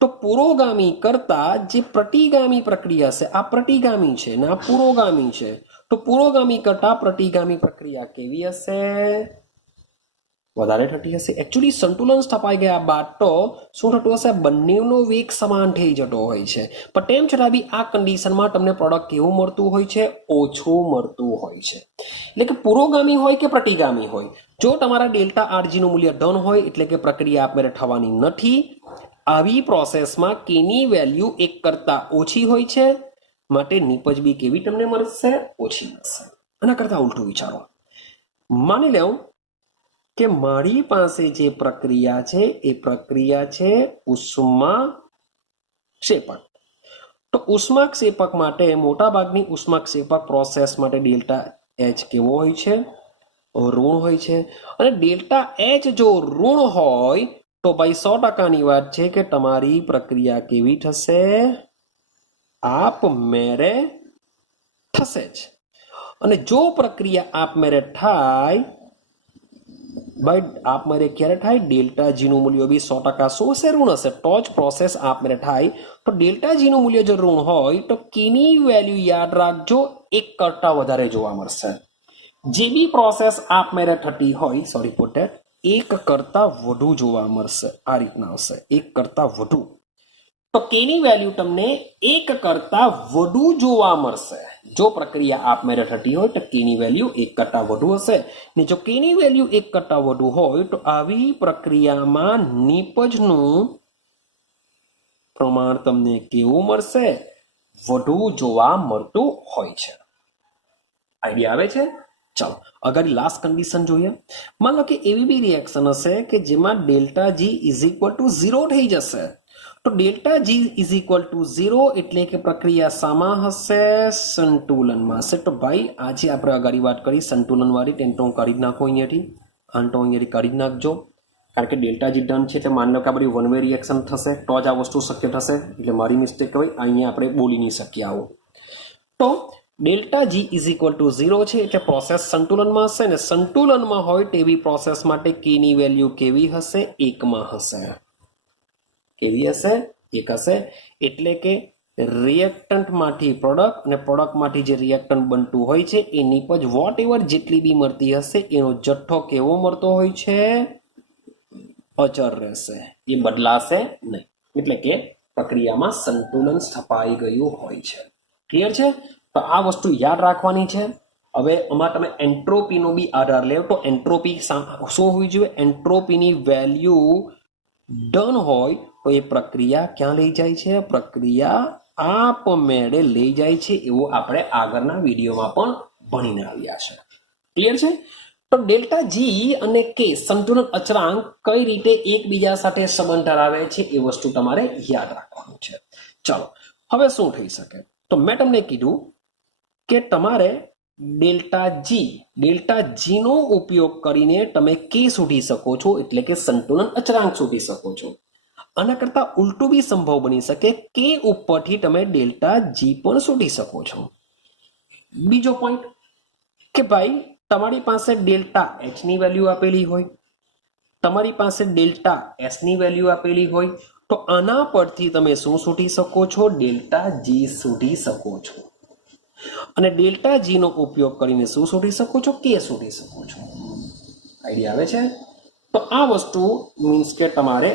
તો પુરોગામી કરતા જે પ્રતિગામી પ્રક્રિયા છે આ પ્રતિગામી છે ને આ પુરોગામી છે તો પુરોગામી કરતા પ્રતિગામી પ્રક્રિયા કેવી હશે? વધારે થતી હશે। એકચ્યુઅલી સંતુલન સ્થપાઈ ગયા બાદ તો શું થતું હશે? બંનેનો વેગ સમાન થઈ જતો હોય છે પણ તેમ છતાં બી આ કન્ડિશનમાં તમને પ્રોડક્ટ કેવું મળતું હોય છે? ઓછું મળતું હોય છે। એટલે કે પુરોગામી હોય કે પ્રતિગામી હોય, જો તમારા ડેલ્ટા RG નું મૂલ્ય ધન હોય એટલે કે પ્રક્રિયા આપમેળે થવાની નથી। આવી પ્રોસેસમાં કેની વેલ્યુ 1 કરતા ઓછી હોય છે માટે નિપજ બી કેવી તમને મળશે? ઓછી મળશે। આના કરતા ઉલટું વિચારો, માની લેવું કે મારી પાસે જે પ્રક્રિયા છે એ પ્રક્રિયા છે ઉષ્માક્ષેપક। તો ઉષ્માક્ષેપક માટે મોટાભાગની ઉષ્માક્ષેપક પ્રોસેસ માટે ડેલ્ટા H કેવો હોય છે? ઋણ હોય છે અને ડેલ્ટા H જો ઋણ હોય તો ભાઈ 100%ની વાત છે કે તમારી પ્રક્રિયા કેવી થશે? આપમેળે થશે જ। અને જો પ્રક્રિયા આપમેળે થાય ભાઈ, આપમેળે ક્યારે થાય? ડેલ્ટા G નું મૂલ્ય બી 100% શું હશે? ઋણ હશે તો જ પ્રોસેસ આપમેળે થાય। તો ડેલ્ટા G નું મૂલ્ય જો ઋણ હોય તો કેની વેલ્યુ યાદ રાખજો 1 કરતા વધારે જોવા મળશે। જે બી પ્રોસેસ આપમેળે થતી હોય સોરી ફોર ધેટ 1 કરતા વધુ જોવા મળશે। આ રીતના આવશે 1 કરતા વધુ, તો કેની વેલ્યુ તમને 1 કરતા વધુ જોવા મળશે। જો પ્રક્રિયા આપમેળે થતી હોય તો કેની વેલ્યુ 1 કરતા વધુ હશે ને જો કેની વેલ્યુ 1 કરતા વધુ હોય તો આવી પ્રક્રિયામાં નિપજનું પ્રમાણ તમને કેવું મળશે? વધુ જોવા મળતું હોય છે। આઈડિયા આવે છે? ચાલો આગળ લાસ્ટ કન્ડિશન જોઈએ। માનો કે એવી બી રિએક્શન હશે કે જેમાં delta G is equal two 0 થઈ જશે તો delta G is equal two 0 એટલે કે પ્રક્રિયા શામાં હશે? સંતુલનમાં હશે। તો ભાઈ આજે આપણે આગળ વાત કરી સંતુલન વાળી, તેને તો હું કરી જ નાખું અહીંયાથી, આને તો અહીંયાથી કરી જ નાખજો કારણ કે ડેલ્ટા G ડન છે એટલે માની લો કે આ બધી વન વે રિએક્શન થશે તો જ આ વસ્તુ શક્ય થશે એટલે મારી મિસ્ટેક હોય, અહીંયા આપણે બોલી નહીં શકીએ આવું। તો delta G is equal two 0 છે એટલે પ્રોસેસ સંતુલનમાં હશે ને સંતુલનમાં હોય તેવી પ્રોસેસ માટે કેની વેલ્યુ કેવી હશે? 1 માં હશે। કેવી હશે? 1 હશે એટલે કે રિએક્ટન્ટમાંથી પ્રોડક્ટ અને પ્રોડક્ટમાંથી જે રિએક્ટન્ટ બનતું હોય છે એ નિપજ વોટ એવર જેટલી બી મળતી હશે એનો જથ્થો કેવો મળતો હોય છે? અચળ રહેશે, એ બદલાશે નહીં એટલે કે પ્રક્રિયામાં સંતુલન સ્થપાઈ ગયું હોય છે। ક્લિયર છે? તો આ વસ્તુ યાદ રાખવાની છે। હવે આમાં તમે એન્ટ્રોપીનો બી આધાર લેવ તો એન્ટ્રોપી શું હોવી જોઈએ? એન્ટ્રોપીની વેલ્યુ ડન હોય તો એ પ્રક્રિયા ક્યાં લઈ જાય છે? પ્રક્રિયા આપમેળે લઈ જાય છે એવું આપણે આગળના વિડીયોમાં પણ ભણીને આવ્યા છે। ક્લિયર છે? તો ડેલ્ટા G અને K સંતુલન અચળાંક કઈ રીતે એકબીજા સાથે સંબંધ ધરાવે છે એ વસ્તુ તમારે યાદ રાખવાનું છે। ચાલો હવે શું થઈ શકે? તો મેં તમને કીધું કે તમારે ડેલ્ટા જી નો ઉપયોગ કરીને તમે કે શોધી શકો છો, એટલે કે સંતુલન અચળાંક શોધી શકો છો. આના કરતા ઉલટું બી સંભવ બની શકે, કે ઉપરથી તમે ડેલ્ટા જી પણ શોધી શકો છો. બીજો પોઈન્ટ કે ભાઈ તમારી પાસે ડેલ્ટા એચ ની વેલ્યુ આપેલી હોય, તમારી પાસે ડેલ્ટા એસ ની વેલ્યુ આપેલી હોય, તો આના પરથી તમે શું શોધી શકો છો? ડેલ્ટા જી શોધી શકો છો. અને ડેલ્ટા જી નો ઉપયોગ કરીને શું શોધી શકો છો? કે શોધી શકો છો. આઈડિયા આવે છે? તો આ વસ્તુ મીન્સ કે તમારે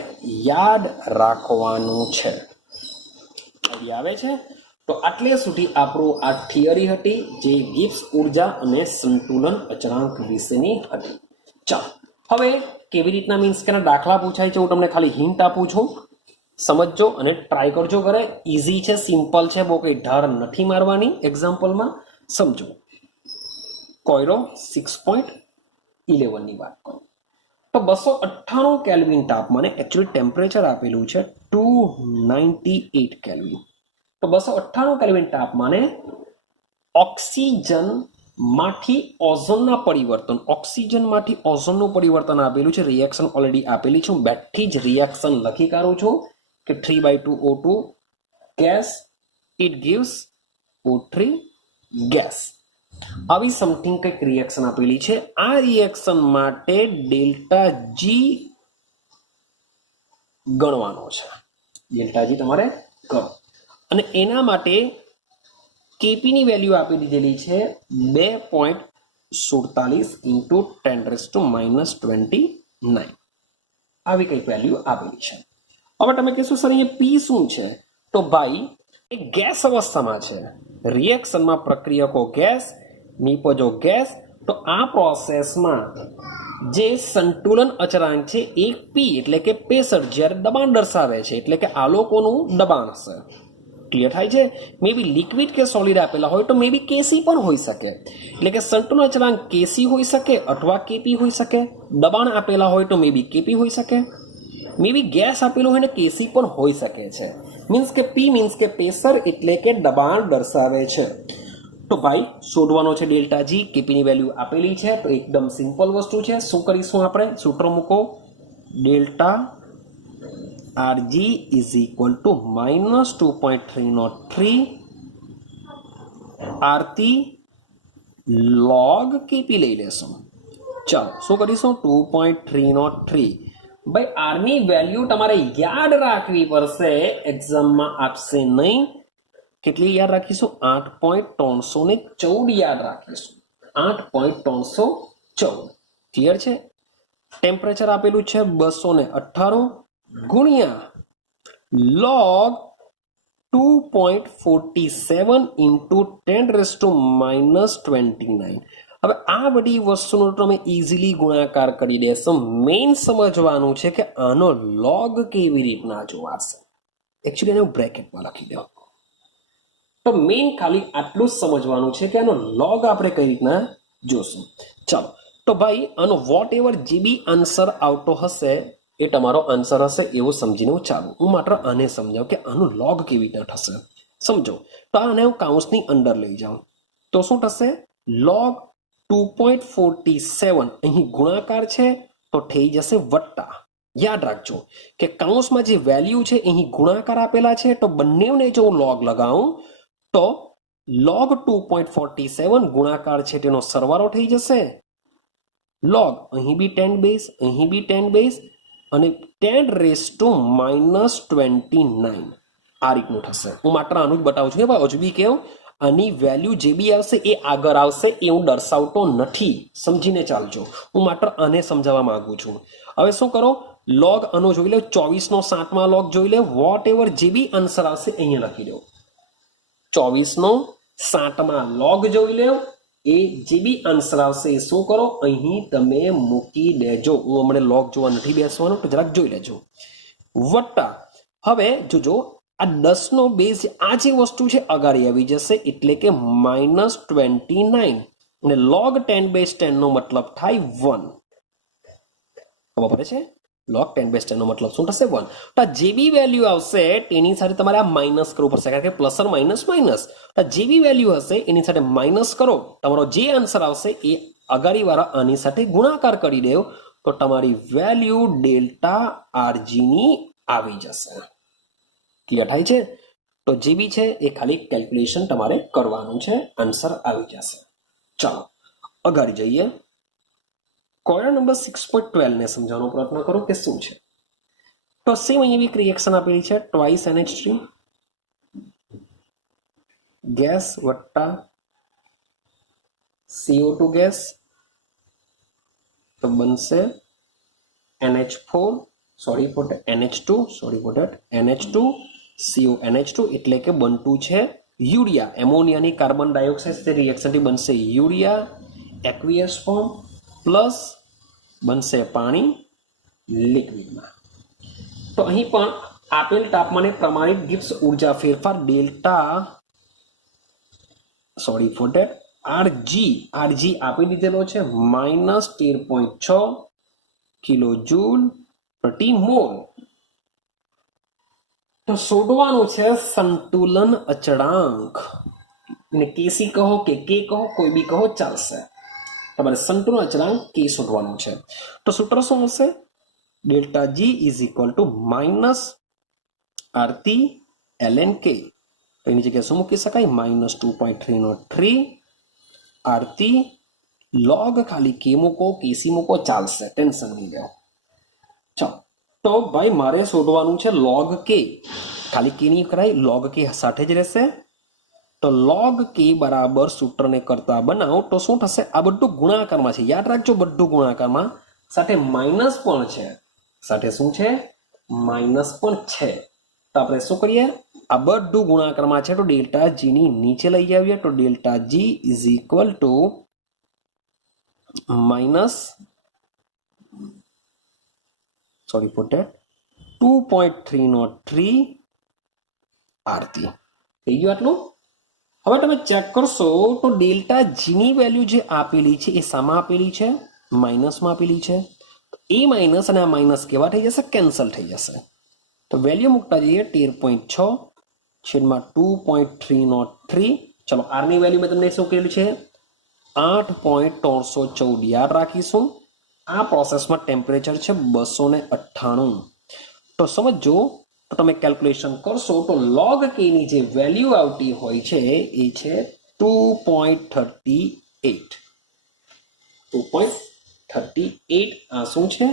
યાદ રાખવાનું છે. આઈડિયા આવે છે? તો આટલે સુધી આપણું આ થિયરી હતી, જે ગિબ્સ ઉર્જા અને સંતુલન અચળાંક વિશેની હતી. ચાલો હવે કેવી રીતના મીન્સ કે દાખલા પૂછાય છે, હું તમને ખાલી હિન્ટ આપું છું, સમજજો અને ટ્રાય કરજો. ઘરે ઈઝી છે, સિમ્પલ છે, બહુ કઈ ધાર નથી મારવાની. એક્ઝામ્પલમાં સમજો. કોયરો 6.11 ની વાત કરો તો 298 કેલ્વિન તાપમાને એકચ્યુઅલી ટેમ્પરેચર આપેલું છે 298 કેલ્વિન. તો 298 કેલ્વિન તાપમાને ઓક્સિજન માંથી ઓઝોનના પરિવર્તન, ઓક્સિજન માંથી ઓઝોનનું પરિવર્તન આપેલું છે. રિએક્શન ઓલરેડી આપેલી છે, હું બેઠી જ રિએક્શન લખી કાઢું છું કે 3/2 O2 gas, it gives O3 gas. આવી સમથિંગ કંઈક રિએક્શન આપેલી છે. આ રિએક્શન માટે ડેલ્ટા જી ગણવાનો છે. ડેલ્ટા જી તમારે ગણો અને એના માટે કેપી ની વેલ્યુ આપી દીધેલી છે 2.47 ઇન્ટુ 10⁻⁻29. આવી કંઈક વેલ્યુ આપેલી છે. હવે તમે કહેશો સર અહીંયા પી શું છે? તો ભાઈ એ ગેસ અવસ્થામાં છે, રિએક્શનમાં પ્રક્રિયકો ગેસ, નિપજો ગેસ. તો આ પ્રોસેસમાં જે સંતુલન અચળાંક છે એ પી એટલે કે પ્રેશર, જ્યારે દબાણ દર્શાવે છે એટલે કે આલોકોનું દબાણ હશે. ક્લિયર થાય છે? મે બી લિક્વિડ કે સોલિડ આપેલા હોય તો મે બી કેસી પણ હોઈ શકે, એટલે કે સંતુલન અચળાંક કેસી હોઈ શકે અથવા કેપી હોઈ શકે. દબાણ આપેલા હોય તો મે બી કેપી હોઈ શકે, મે બી ગેસ આપેલું હોય ને કેસી પણ હોઈ શકે છે. મીન્સ કે પી મીન્સ કે પ્રેશર એટલે કે દબાણ દર્શાવે છે. તો ભાઈ શોધવાનો છે ડેલ્ટા જી. કેપી ની વેલ્યુ આપેલી છે, તો એકદમ સિમ્પલ વસ્તુ છે. શું કરીશું આપણે? સૂત્ર મૂકો. Delta Rg is equal to -2.303 RT log Kp લઈ લેશું. ચાલો શું કરીશું? 2.303. ભાઈ આર ની વેલ્યુ તમારે યાદ રાખવી પડશે, એક્ઝામમાં આપશે નહીં. કેટલી યાદ રાખીશું? 8.314 યાદ રાખીશું. 8.314. ક્લિયર છે? ટેમ્પરેચર આપેલું છે 298 ગુણ્યા log 2.47 ઇન્ટુ 10⁻⁻29. હવે આ બધી વસ્તુનો તમે ઇઝીલી ગુણાકાર કરી દેશો. મેઇન સમજવાનું છે કે આનો log કેવી રીતના જોવાશે. એકચ્યુઅલી એને બ્રેકેટમાં લખી દો. તો મેઇન ખાલી આટલું જ સમજવાનું છે કે આનો log આપણે કઈ રીતના જોશું. ચાલો તો ભાઈ આનો વોટ એવર જે બી આન્સર આવતો હશે એ તમારો આન્સર હશે એવું સમજીને હું ચાલુ. હું માત્ર આને સમજાવું કે આનું log કેવી રીતના થશે. સમજો તો આને હું કાઉન્સની અંદર લઈ જાઉં તો શું થશે? log 2.47 અહીં ગુણાકાર છે તો થઈ જશે વત્તા. યાદ રાખજો કે કાઉન્સમાં જે વેલ્યુ છે અહીં ગુણાકાર આપેલા છે, તો બંનેને જો હું log લગાવું તો log 2.47 ગુણાકાર છે તેનો સરવાળો થઈ જશે. log અહીં બી 10 બેઝ, અહીં બી 10 બેઝ અને 10⁻⁻29. આ રીતનું થશે. હું માત્ર આનું જ બતાવું છું કે ભાઈ હજુ બી કેવું આની વેલ્યુ જે બી આવશે એ આગળ આવશે એ હું દર્શાવતો નથી, સમજીને ચાલજો. હું માત્ર આને સમજાવવા માંગુ છું. હવે શું કરો? log આનો જોઈ લે, 24 નો 7માં log જોઈ લે. વોટ એવર જે બી આન્સર આવશે અહીંયા લખી દો. 24 નો 7માં log જોઈ લે. એ જે બી આન્સર આવશે એ શું કરો? અહીં તમે મૂકી દેજો. હું હમણાં log જોવા નથી બેસવાનો, તો જરાક જોઈ લેજો. વત્તા હવે જોજો આ 10 નો બેઝ, આ જે વસ્તુ છે અગાડી આવી જશે એટલે કે -29 અને log 10/10 નો મતલબ થાય 1. ખબર પડે છે? log 10/10 નો મતલબ શું થશે 1. તો જે બી વેલ્યુ આવશે તેની સાથે તમારે આ માઇનસ કરવું પડશે, કારણ કે પ્લસ ઓર માઇનસ માઇનસ. તો જે બી વેલ્યુ હશે એની સાથે માઇનસ કરો, તમારો જે આન્સર આવશે એ અગાડી વાળા આની સાથે ગુણાકાર કરી દેવો તો તમારી વેલ્યુ ડેલ્ટા આરજી ની આવી જશે. ક્લિયર થાય છે? તો જે બી છે એ ખાલી કેલ્ક્યુલેશન તમારે કરવાનું છે, આન્સર આવી જશે. ચાલો અગાડી જઈએ. કોયડા નંબર 6.12 ને સમજાવવાનો પ્રયત્ન કરો કે શું છે. તો સેમ અહીંયા એક રિએક્શન આપેલી છે, ટ્વાઇસ NH3 ગેસ વત્તા CO2 ગેસ તો બનશે NH4 sorry for NH2 sorry for NH2 CO NH2 એટલે કે બનતું છે યુરિયા. એમોનિયાની કાર્બન ડાયોક્સાઇડ તે રિએક્શનથી બનશે યુરિયા એક્વિયસ ફોર્મ પ્લસ બનશે પાણી લિક્વિડમાં. તો અહીં પણ આપેલ તાપમાને પ્રમાણિત ગિબ્સ ઉર્જા ફેરફાર delta sorry for that R G આપી દીધેલો છે -13.6 કિલો જૂલ પ્રતિ મોલ. તો શોધવાનું છે સંતુલન અચળાંક, ને કેસી કહો કે કે કહો કોઈ બી કહો ચાલશે. તમારે સંતુલન અચળાંક કે શોધવાનું છે. તો સૂત્ર શું હશે? Delta G is equal to minus RT ln k. તો એની જગ્યાએ શું મૂકી શકાય? -2.303 આરતી લોગ ખાલી કે મૂકો કેસી મૂકો ચાલશે, ટેન્શન નહીં લેવો. ચાલો તો ભાઈ મારે શોધવાનું છે લોગ કે. ખાલી કે નહીં કરાય, લોગ કે સાથે જ રહેશે. તો લોગ કે બરાબર સૂત્રને કરતા બનાવો તો શું થશે? આ બધું ગુણાકારમાં છે, યાદ રાખજો, બધું ગુણાકારમાં, સાથે માઇનસ પણ છે, સાથે શું છે? માઇનસ પણ છે. તો આપણે શું કરીએ? આ બધું ગુણાકારમાં છે તો ડેલ્ટા જી ની નીચે લઈ આવીએ. તો delta G is equal to minus sorry for that 2.303 RT. થઈ ગયું આટલું? હવે તમે ચેક કરશો તો ડેલ્ટા જી ની વેલ્યુ જે આપેલી છે એ શામાં આપેલી છે? માઇનસમાં આપેલી છે. એ માઇનસ અને આ માઇનસ કેવા થઈ જશે? કેન્સલ થઈ જશે. તો વેલ્યુ મૂકતા જઈએ 13.6 છેદમાં 2.303. ચલો આર ની વેલ્યુ મેં તમને શું કરેલું છે? 8.314 યાદ રાખીશું. આ પ્રોસેસમાં ટેમ્પરેચર છે 298. તો સમજો તો તમે કેલ્ક્યુલેશન કરશો તો લોગ કે ની જે વેલ્યુ આવતી હોય છે એ છે 2.38. 2.38 આ શું છે?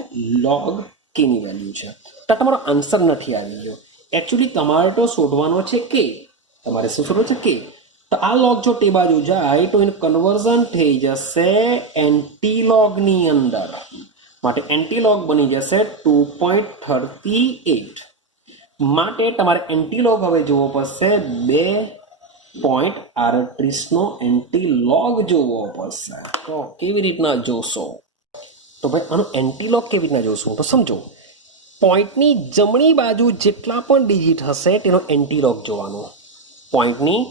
લોગ કે ની વેલ્યુ છે. તો તમારો આન્સર નથી આવી ગયો. એકચ્યુઅલી તમારે તો શોધવાનો છે કે, તમારે શું શોધવું છે? કે. તો આ લોગ જો તે બાજુ જાય તો એનું કન્વર્ઝન થઈ જશે એન્ટીલોગ ની અંદર, માટે એન્ટીલોગ બની જશે 2.38. માટે તમારે એન્ટીલોગ હવે જોવો પડશે 2.38 નો એન્ટીલોગ જોવો પડશે. તો કેવી રીતના જોશો? તો ભાઈ આનો એન્ટીલોગ કેવી રીતના જોશું? તો સમજો, પોઈન્ટની જમણી બાજુ જેટલા પણ ડિજિટ હશે તેનો એન્ટીલોગ જોવાનો. પોઈન્ટની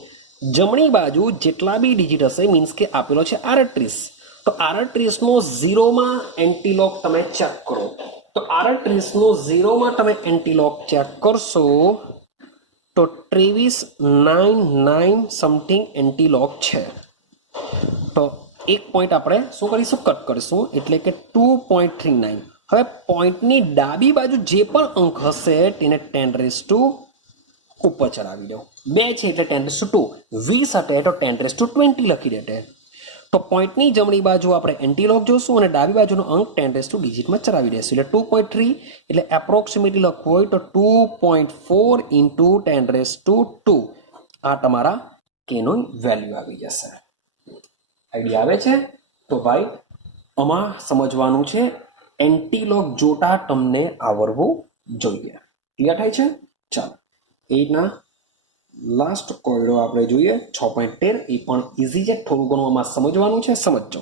જમણી બાજુ જેટલા બી ડિજિટ હશે, મીન્સ કે આપેલો છે 38, તો 38 નો 0માં એન્ટીલોગ તમે ચેક કરો. તો 38 નો 0માં તમે એન્ટીલોગ ચેક કરશો તો 2399 સમથિંગ એન્ટીલોગ છે. તો એક પોઈન્ટ આપણે શું કરીશું? કટ કરીશું, એટલે કે 2.39. હવે પોઈન્ટની ડાબી બાજુ જે પણ અંક હશે તેને 10 ઉપર ચડાવી દો. 2 છે એટલે 10 20 હટે તો 10 લખી દેતે. તો પોઈન્ટની જમણી બાજુ આપણે એન્ટીલોગ જોશું અને ડાબી બાજુનો અંક 10 ડિજિટમાં ચડાવી દઈશું. એટલે 2.3 એટલે એપ્રોક્સિમેટલી લખવું હોય તો 2.4 ઇન્ટુ 10 આ તમારા કેનો વેલ્યુ આવી જશે. આઈડિયા આવે છે? તો ભાઈ આમાં સમજવાનું છે એન્ટીલોગ જોતા તમને આવડવું જોઈએ. ક્લિયર થાય છે? ચાલો એના લાસ્ટ કોયડો આપણે જોઈએ 6.13. એ પણ ઇઝી છે, થોડું ઘણું આમાં સમજવાનું છે, સમજજો.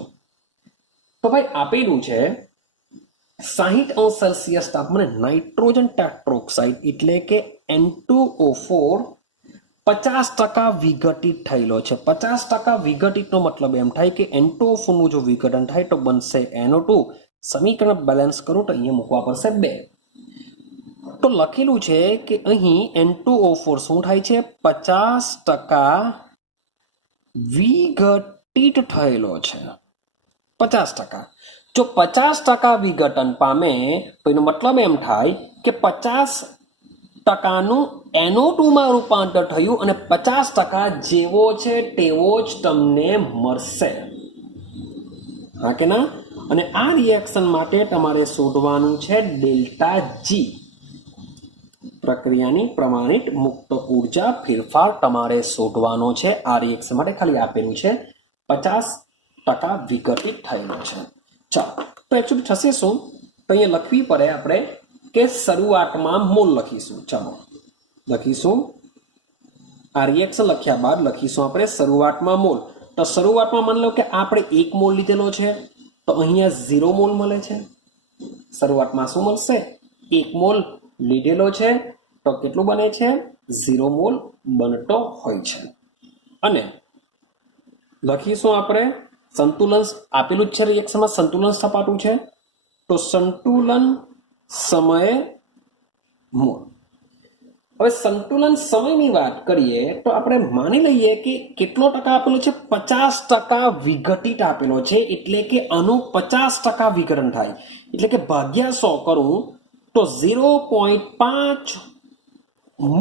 તો ભાઈ આપેલું છે 60°C તાપમાને નાઇટ્રોજન ટેટ્રોક્સાઇડ એટલે કે N2O4 50% વિઘટિત થયેલો છે. 50% વિઘટિતનો મતલબ એમ થાય કે N2O4 નું જો વિઘટન થાય તો બનશે NO2. સમીકરણ બેલેન્સ કરો તો અહીંયા મૂકવા પડશે 2. તો લખેલું છે કે અહીં N2O4 શું થાય છે 50% વિઘટિત થયેલો છે 50%. જો 50% વિઘટન પામે તો એનો મતલબ એમ થાય કે 50%નું NO2 માં રૂપાંતર થયું અને 50% જેવો છે તેવો જ તમને મળશે. હા કે ના? અને આ રિએક્શન માટે તમારે શોધવાનું છે ડેલ્ટા જી, પ્રક્રિયાની પ્રમાણિત મુક્ત ઉર્જા ફેરફાર તમારે શોધવાનો છે. આ રિએક્શન માટે ખાલી આપેલું છે 50% વિઘટિત થયેલો છે. ચાલો, તો એકચ્યુઅલી થશે શું? તો અહીંયા લખવી પડે આપણે કે શરૂઆતમાં મોલ લખીશું. ચાલો લખીશું, આ રિએક્શન લખ્યા બાદ લખીશું આપણે શરૂઆતમાં મોલ. તો શરૂઆતમાં માની લો કે આપણે 1 મોલ લીધેલો છે, તો અહીંયા 0 મોલ મળે છે. શરૂઆતમાં શું મળશે? 1 મોલ લીધેલો છે, તો કેટલું બને છે? 0 મોલ બનતો હોય છે. અને લખીશું આપણે સંતુલન, આપેલું જ છે રિએક્શનમાં સંતુલન સપાટું છે, તો સંતુલન સમયે મોલ. હવે સંતુલન સમયની વાત કરીએ તો આપણે માની લઈએ કે કેટલો ટકા આપેલો છે? 50% વિઘટિત આપેલો છે, એટલે કે આનું 50% વિઘટન થાય, એટલે કે ભાગ્યા 100 કરું તો 0.5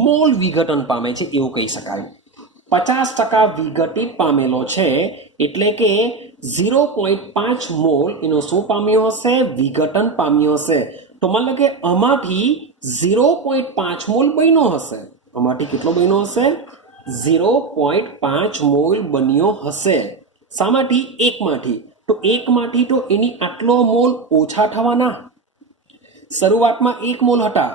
મોલ વિઘટન પામે છે એવું કહી શકાય. 50% વિઘટિત પામેલો છે એટલે કે 0.5 મોલ એનો શું પામ્યો હશે? વિઘટન પામ્યો હશે. તો માન લો કે આમાંથી 0.5 મોલ બન્યો હશે. આમાંથી કેટલો બન્યો હશે? 0.5 મોલ બન્યો હશે. શામાંથી? 1 માંથી. તો 1 માંથી તો એની આટલો મોલ ઓછા થવાના. શરૂઆતમાં 1 મોલ હતા,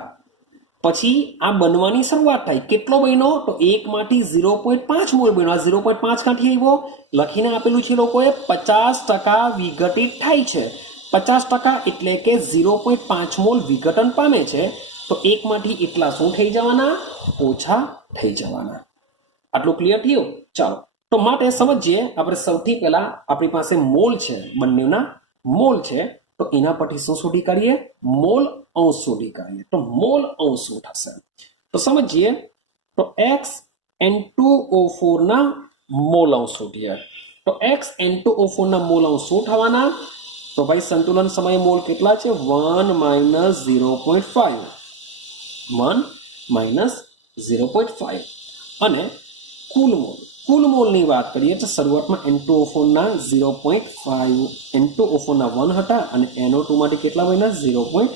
પછી આ બનવાની શરૂઆત થઈ, કેટલો બન્યો? તો 1 માંથી 0.5 મોલ બન્યો. 0.5 ક્યાંથી આવ્યો? લખીને આપેલું છે લોકોએ 50% વિઘટિત થાય છે. 50% એટલે કે 0.5 મોલ વિઘટન પામે છે. તો 1 માંથી એટલા શું થઈ જવાના? ઓછા થઈ જવાના. આટલું ક્લિયર થયું? ચાલો, તો માટે સમજીએ આપણે સૌથી પહેલા આપણી પાસે મોલ છે, બંનેના મોલ છે, તો એના પરથી શું શોધી કાઢીએ? મોલ અંશ શોધી કાઢીએ. તો મોલ અંશ શું થશે? તો સમજીએ, તો XN2O4 ના મોલ અંશ શોધીએ. તો XN2O4 ના મોલ અંશ શું થવાના? તો ભાઈ સંતુલન સમય મોલ કેટલા છે? 1 - 0.5, 1 - 0.5. અને કુલ મોલની વાત કરીએ તો શરૂઆતમાં N2O4 ના 0.5, N2O4 ના 1 હતા અને NO2 માટે કેટલા બન્યા? 0.5.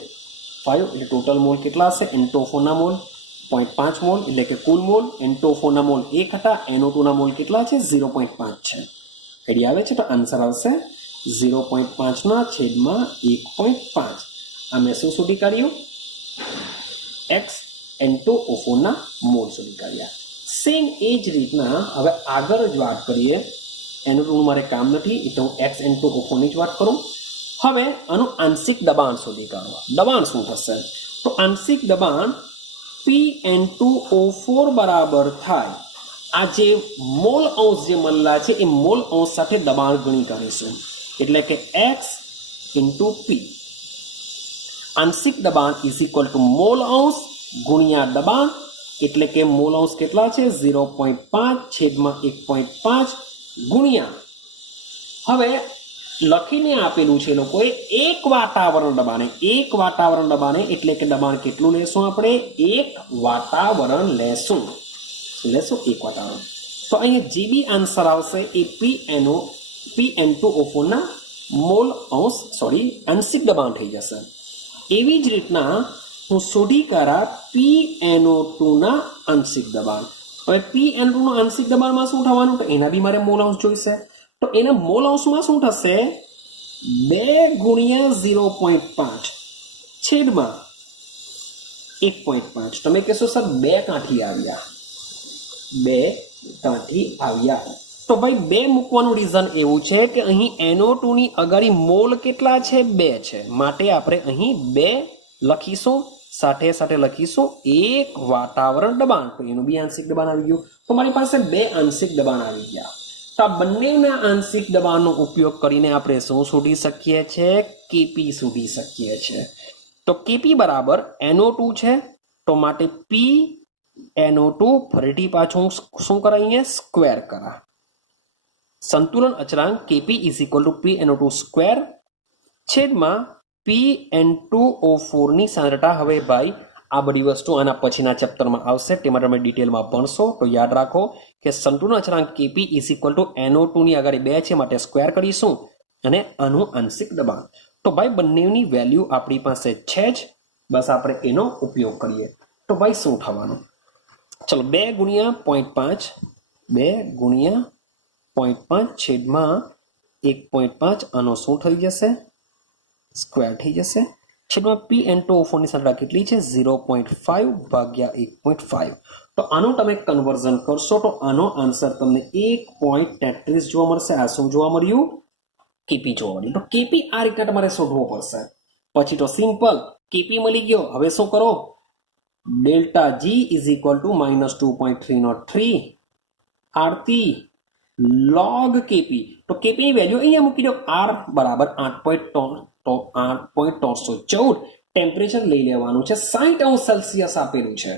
એટલે ટોટલ મોલ કેટલા હશે? N2O4 ના મોલ 0.5 મોલ, એટલે કે કુલ મોલ. N2O4 ના મોલ 1 હતા, NO2 ના મોલ કેટલા છે? 0.5 છે. આઈડિયા આવે છે? તો આન્સર આવશે 0.5 ના છેદમાં 1.5. આ મેં શું શોધી કાઢ્યું? XN2O4 ના મોલ શોધી કાઢ્યા. સેમ એ જ રીતના હવે આગળ જ વાત કરીએ. NO2 નું મારે કામ નથી, એટલે હું XN2O4 ની જ વાત કરું. હવે આનું આંશિક દબાણ શોધી કાઢો. દબાણ શું થશે? તો આંશિક દબાણ PN2O4 બરાબર થાય, આ જે મોલ અંશ જે મળેલા છે એ મોલ અંશ સાથે દબાણ ગણી કાઢીશું, એટલે કે X × P. આંશિક દબાણ = મોલ અંશ ગુણ્યા દબાણ, એટલે કે મોલ અંશ કેટલા છે? 0.5/1.5 ગુણ્યા, હવે લખીને આપેલું છે લોકોએ 1 વાતાવરણ દબાણે. 1 વાતાવરણ દબાણે એટલે કે દબાણ કેટલું લેશું આપણે? 1 વાતાવરણ લેશું. 1 વાતાવરણ. તો અહીંયા જે બી આન્સર આવશે એ PN2O4 ના મોલ અંશ આંશિક દબાણ થઈ જશે. એવી જ રીતના હું શોધી કાઢા PNO2 ના આંશિક દબાણ. હવે PNO2 નું આંશિક દબાણમાં શું થવાનું? તો એના બી મારે મોલ અંશ જોઈશે. તો એના મોલ અંશમાં શું થશે? 2 × 0.5 છેદમાં 1.5. તમે કહેશો સર 2 ક્યાંથી આવ્યા? 2 ક્યાંથી આવ્યા? તો ભાઈ 2 મૂકવાનું રીઝન એવું છે કે અહીં NO2 ની અગાડી મોલ કેટલા છે? 2 છે. માટે આપણે અહીં 2 લખીશું, સાથે સાથે લખીશું 1 વાતાવરણ દબાણ. તો એનું બી આંશિક દબાણ આવી ગયું. તો મારી પાસે 2 આંશિક દબાણ આવી ગયા. તો આ બંનેના આંશિક દબાણનો ઉપયોગ કરીને આપણે શું શોધી શકીએ છીએ? KP શોધી શકીએ છીએ. તો KP બરાબર NO2 છે તો માટે PnO2 ફરીથી પાછું શું કરાય અહીંયા સ્ક્વેર કરા સંતુલન અચળાંક Kp is equal two PnO2 square છેદમાં PN2O4 ની સાંદ્રતા. હવે ભાઈ આ બધી વસ્તુ આના પછીના ચેપ્ટરમાં આવશે, તેમાં તમે ડિટેલમાં ભણશો. તો યાદ રાખો કે સંતુલન અચળાંક Kp is equal two NO2 ની આગળ 2 છે માટે સ્ક્વેર કરીશું અને આનું આંશિક દબાણ. તો ભાઈ બંનેની વેલ્યુ આપણી પાસે છે જ, બસ આપણે એનો ઉપયોગ કરીએ. તો ભાઈ શું થવાનું, ચલો 2 ગુણ્યા 0.5 2 ગુણ્યા 0.5 છેદમાં 1.5 આનો શું થઈ જશે સ્ક્વેર થઈ જશે છેદમાં PN2O4 ની સાંદ્રતા કેટલી છે 0.5 ભાગ્યા 1.5. તો આનું તમે કન્વર્ઝન કરશો તો આનો આન્સર તમને 1.33 જોવા મળશે. આ શું જોવા મળ્યું Kp જોવા મળ્યું. તો Kp આ રીતે તમારે શોધવો પડશે. પછી તો સિમ્પલ Kp મળી ગયો. હવે શું કરો, delta G is equal two -2.303 RT log Kp. તો Kp ની વેલ્યુ અહીંયા મૂકી દો. R બરાબર 8.314. ટેમ્પરેચર લઈ લેવાનું છે 60°C આપેલું છે.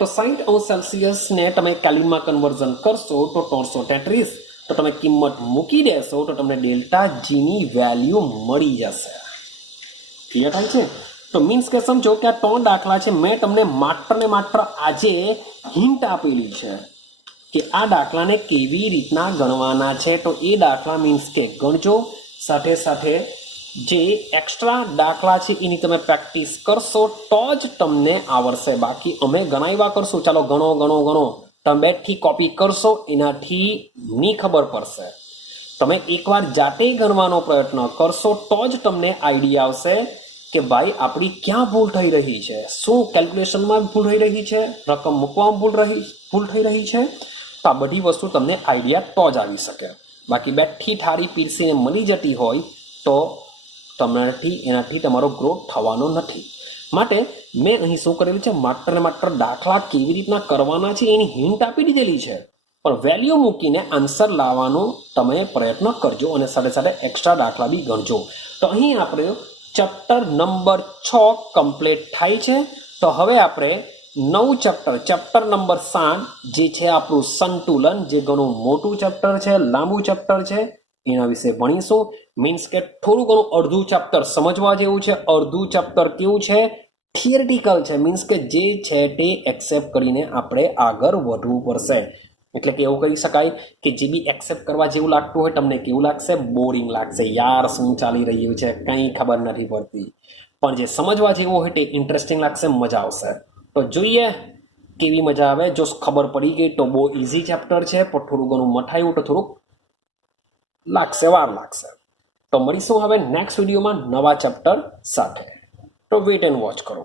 તો 60°C ને તમે કેલ્વિનમાં કન્વર્ઝન કરશો તો 333. તો તમે કિંમત મૂકી દેશો તો તમને ડેલ્ટા G ની વેલ્યુ મળી જશે. ક્લિયર થાય છે? તો મીન્સ કે સમજો કે આ 3 દાખલા છે, મેં તમને માત્ર ને માત્ર આજે હિન્ટ આપેલી છે કે આ દાખલાને કેવી રીતના ગણવાના છે. તો એ દાખલા મીન્સ કે ગણજો, સાથે સાથે જે એક્સ્ટ્રા દાખલા છે એની તમે પ્રેક્ટિસ કરશો તો જ તમને આવડશે. બાકી અમે ગણાવ્યા કરશું, ચાલો ગણો ગણો ગણો, તમે બેઠી કોપી કરશો એનાથી ની ખબર પડશે. તમે એકવાર જાતે ગણવાનો પ્રયત્ન કરશો તો જ તમને આઈડિયા આવશે કે ભાઈ આપણી ક્યાં ભૂલ થઈ રહી છે, શું કેલ્ક્યુલેશનમાં ભૂલ થઈ રહી છે, રકમ મૂકવામાં ભૂલ થઈ રહી છે. તો આ બધી વસ્તુ તમને આઈડિયા તો જ આવી શકે. બાકી બેઠી ઠારી પીરસીને મળી જતી હોય તો એનાથી તમારો ગ્રોથ થવાનો નથી. માટે મેં અહીં શું કરેલું છે, માત્ર ને માત્ર દાખલા કેવી રીતના કરવાના છે એની હિન્ટ આપી દીધેલી છે, પણ વેલ્યુ મૂકીને આન્સર લાવવાનો તમે પ્રયત્ન કરજો અને સાથે સાથે એક્સ્ટ્રા દાખલા બી ગણજો. તો અહીં આપણે ચેપ્ટર નંબર 6 કમ્પ્લીટ થાય છે. તો હવે આપણે નવું ચેપ્ટર નંબર 7 જે છે આપણું સંતુલન, જે ઘણું મોટું ચેપ્ટર છે, લાંબુ ચેપ્ટર છે, એના વિશે ભણીશું. મીન્સ કે થોડું ઘણું અડધું ચેપ્ટર સમજવા જેવું છે, અડધું ચેપ્ટર કેવું છે થિયરિટિકલ છે. મીન્સ કે જે છે તે એક્સેપ્ટ કરીને આપણે આગળ વધવું પડશે. એટલે કે એવું કહી શકાય કે જે બી એક્સેપ્ટ કરવા જેવું લાગતું હોય તમને કેવું લાગશે, બોરિંગ લાગશે, યાર શું ચાલી રહ્યું છે કંઈ ખબર નથી પડતી. પણ જે સમજવા જેવું હોય તે ઇન્ટરેસ્ટિંગ લાગશે, મજા આવશે. તો જોઈએ કેવી મજા આવે. જો ખબર પડી ગઈ તો બહુ ઇઝી ચેપ્ટર છે, પણ થોડું ઘણું મઠાયું તો થોડુંક વાર લાગશે. તો મળીશું હવે નેક્સ્ટ વિડીયોમાં નવા ચેપ્ટર સાથે. તો વેટ એન્ડ વોચ કરો.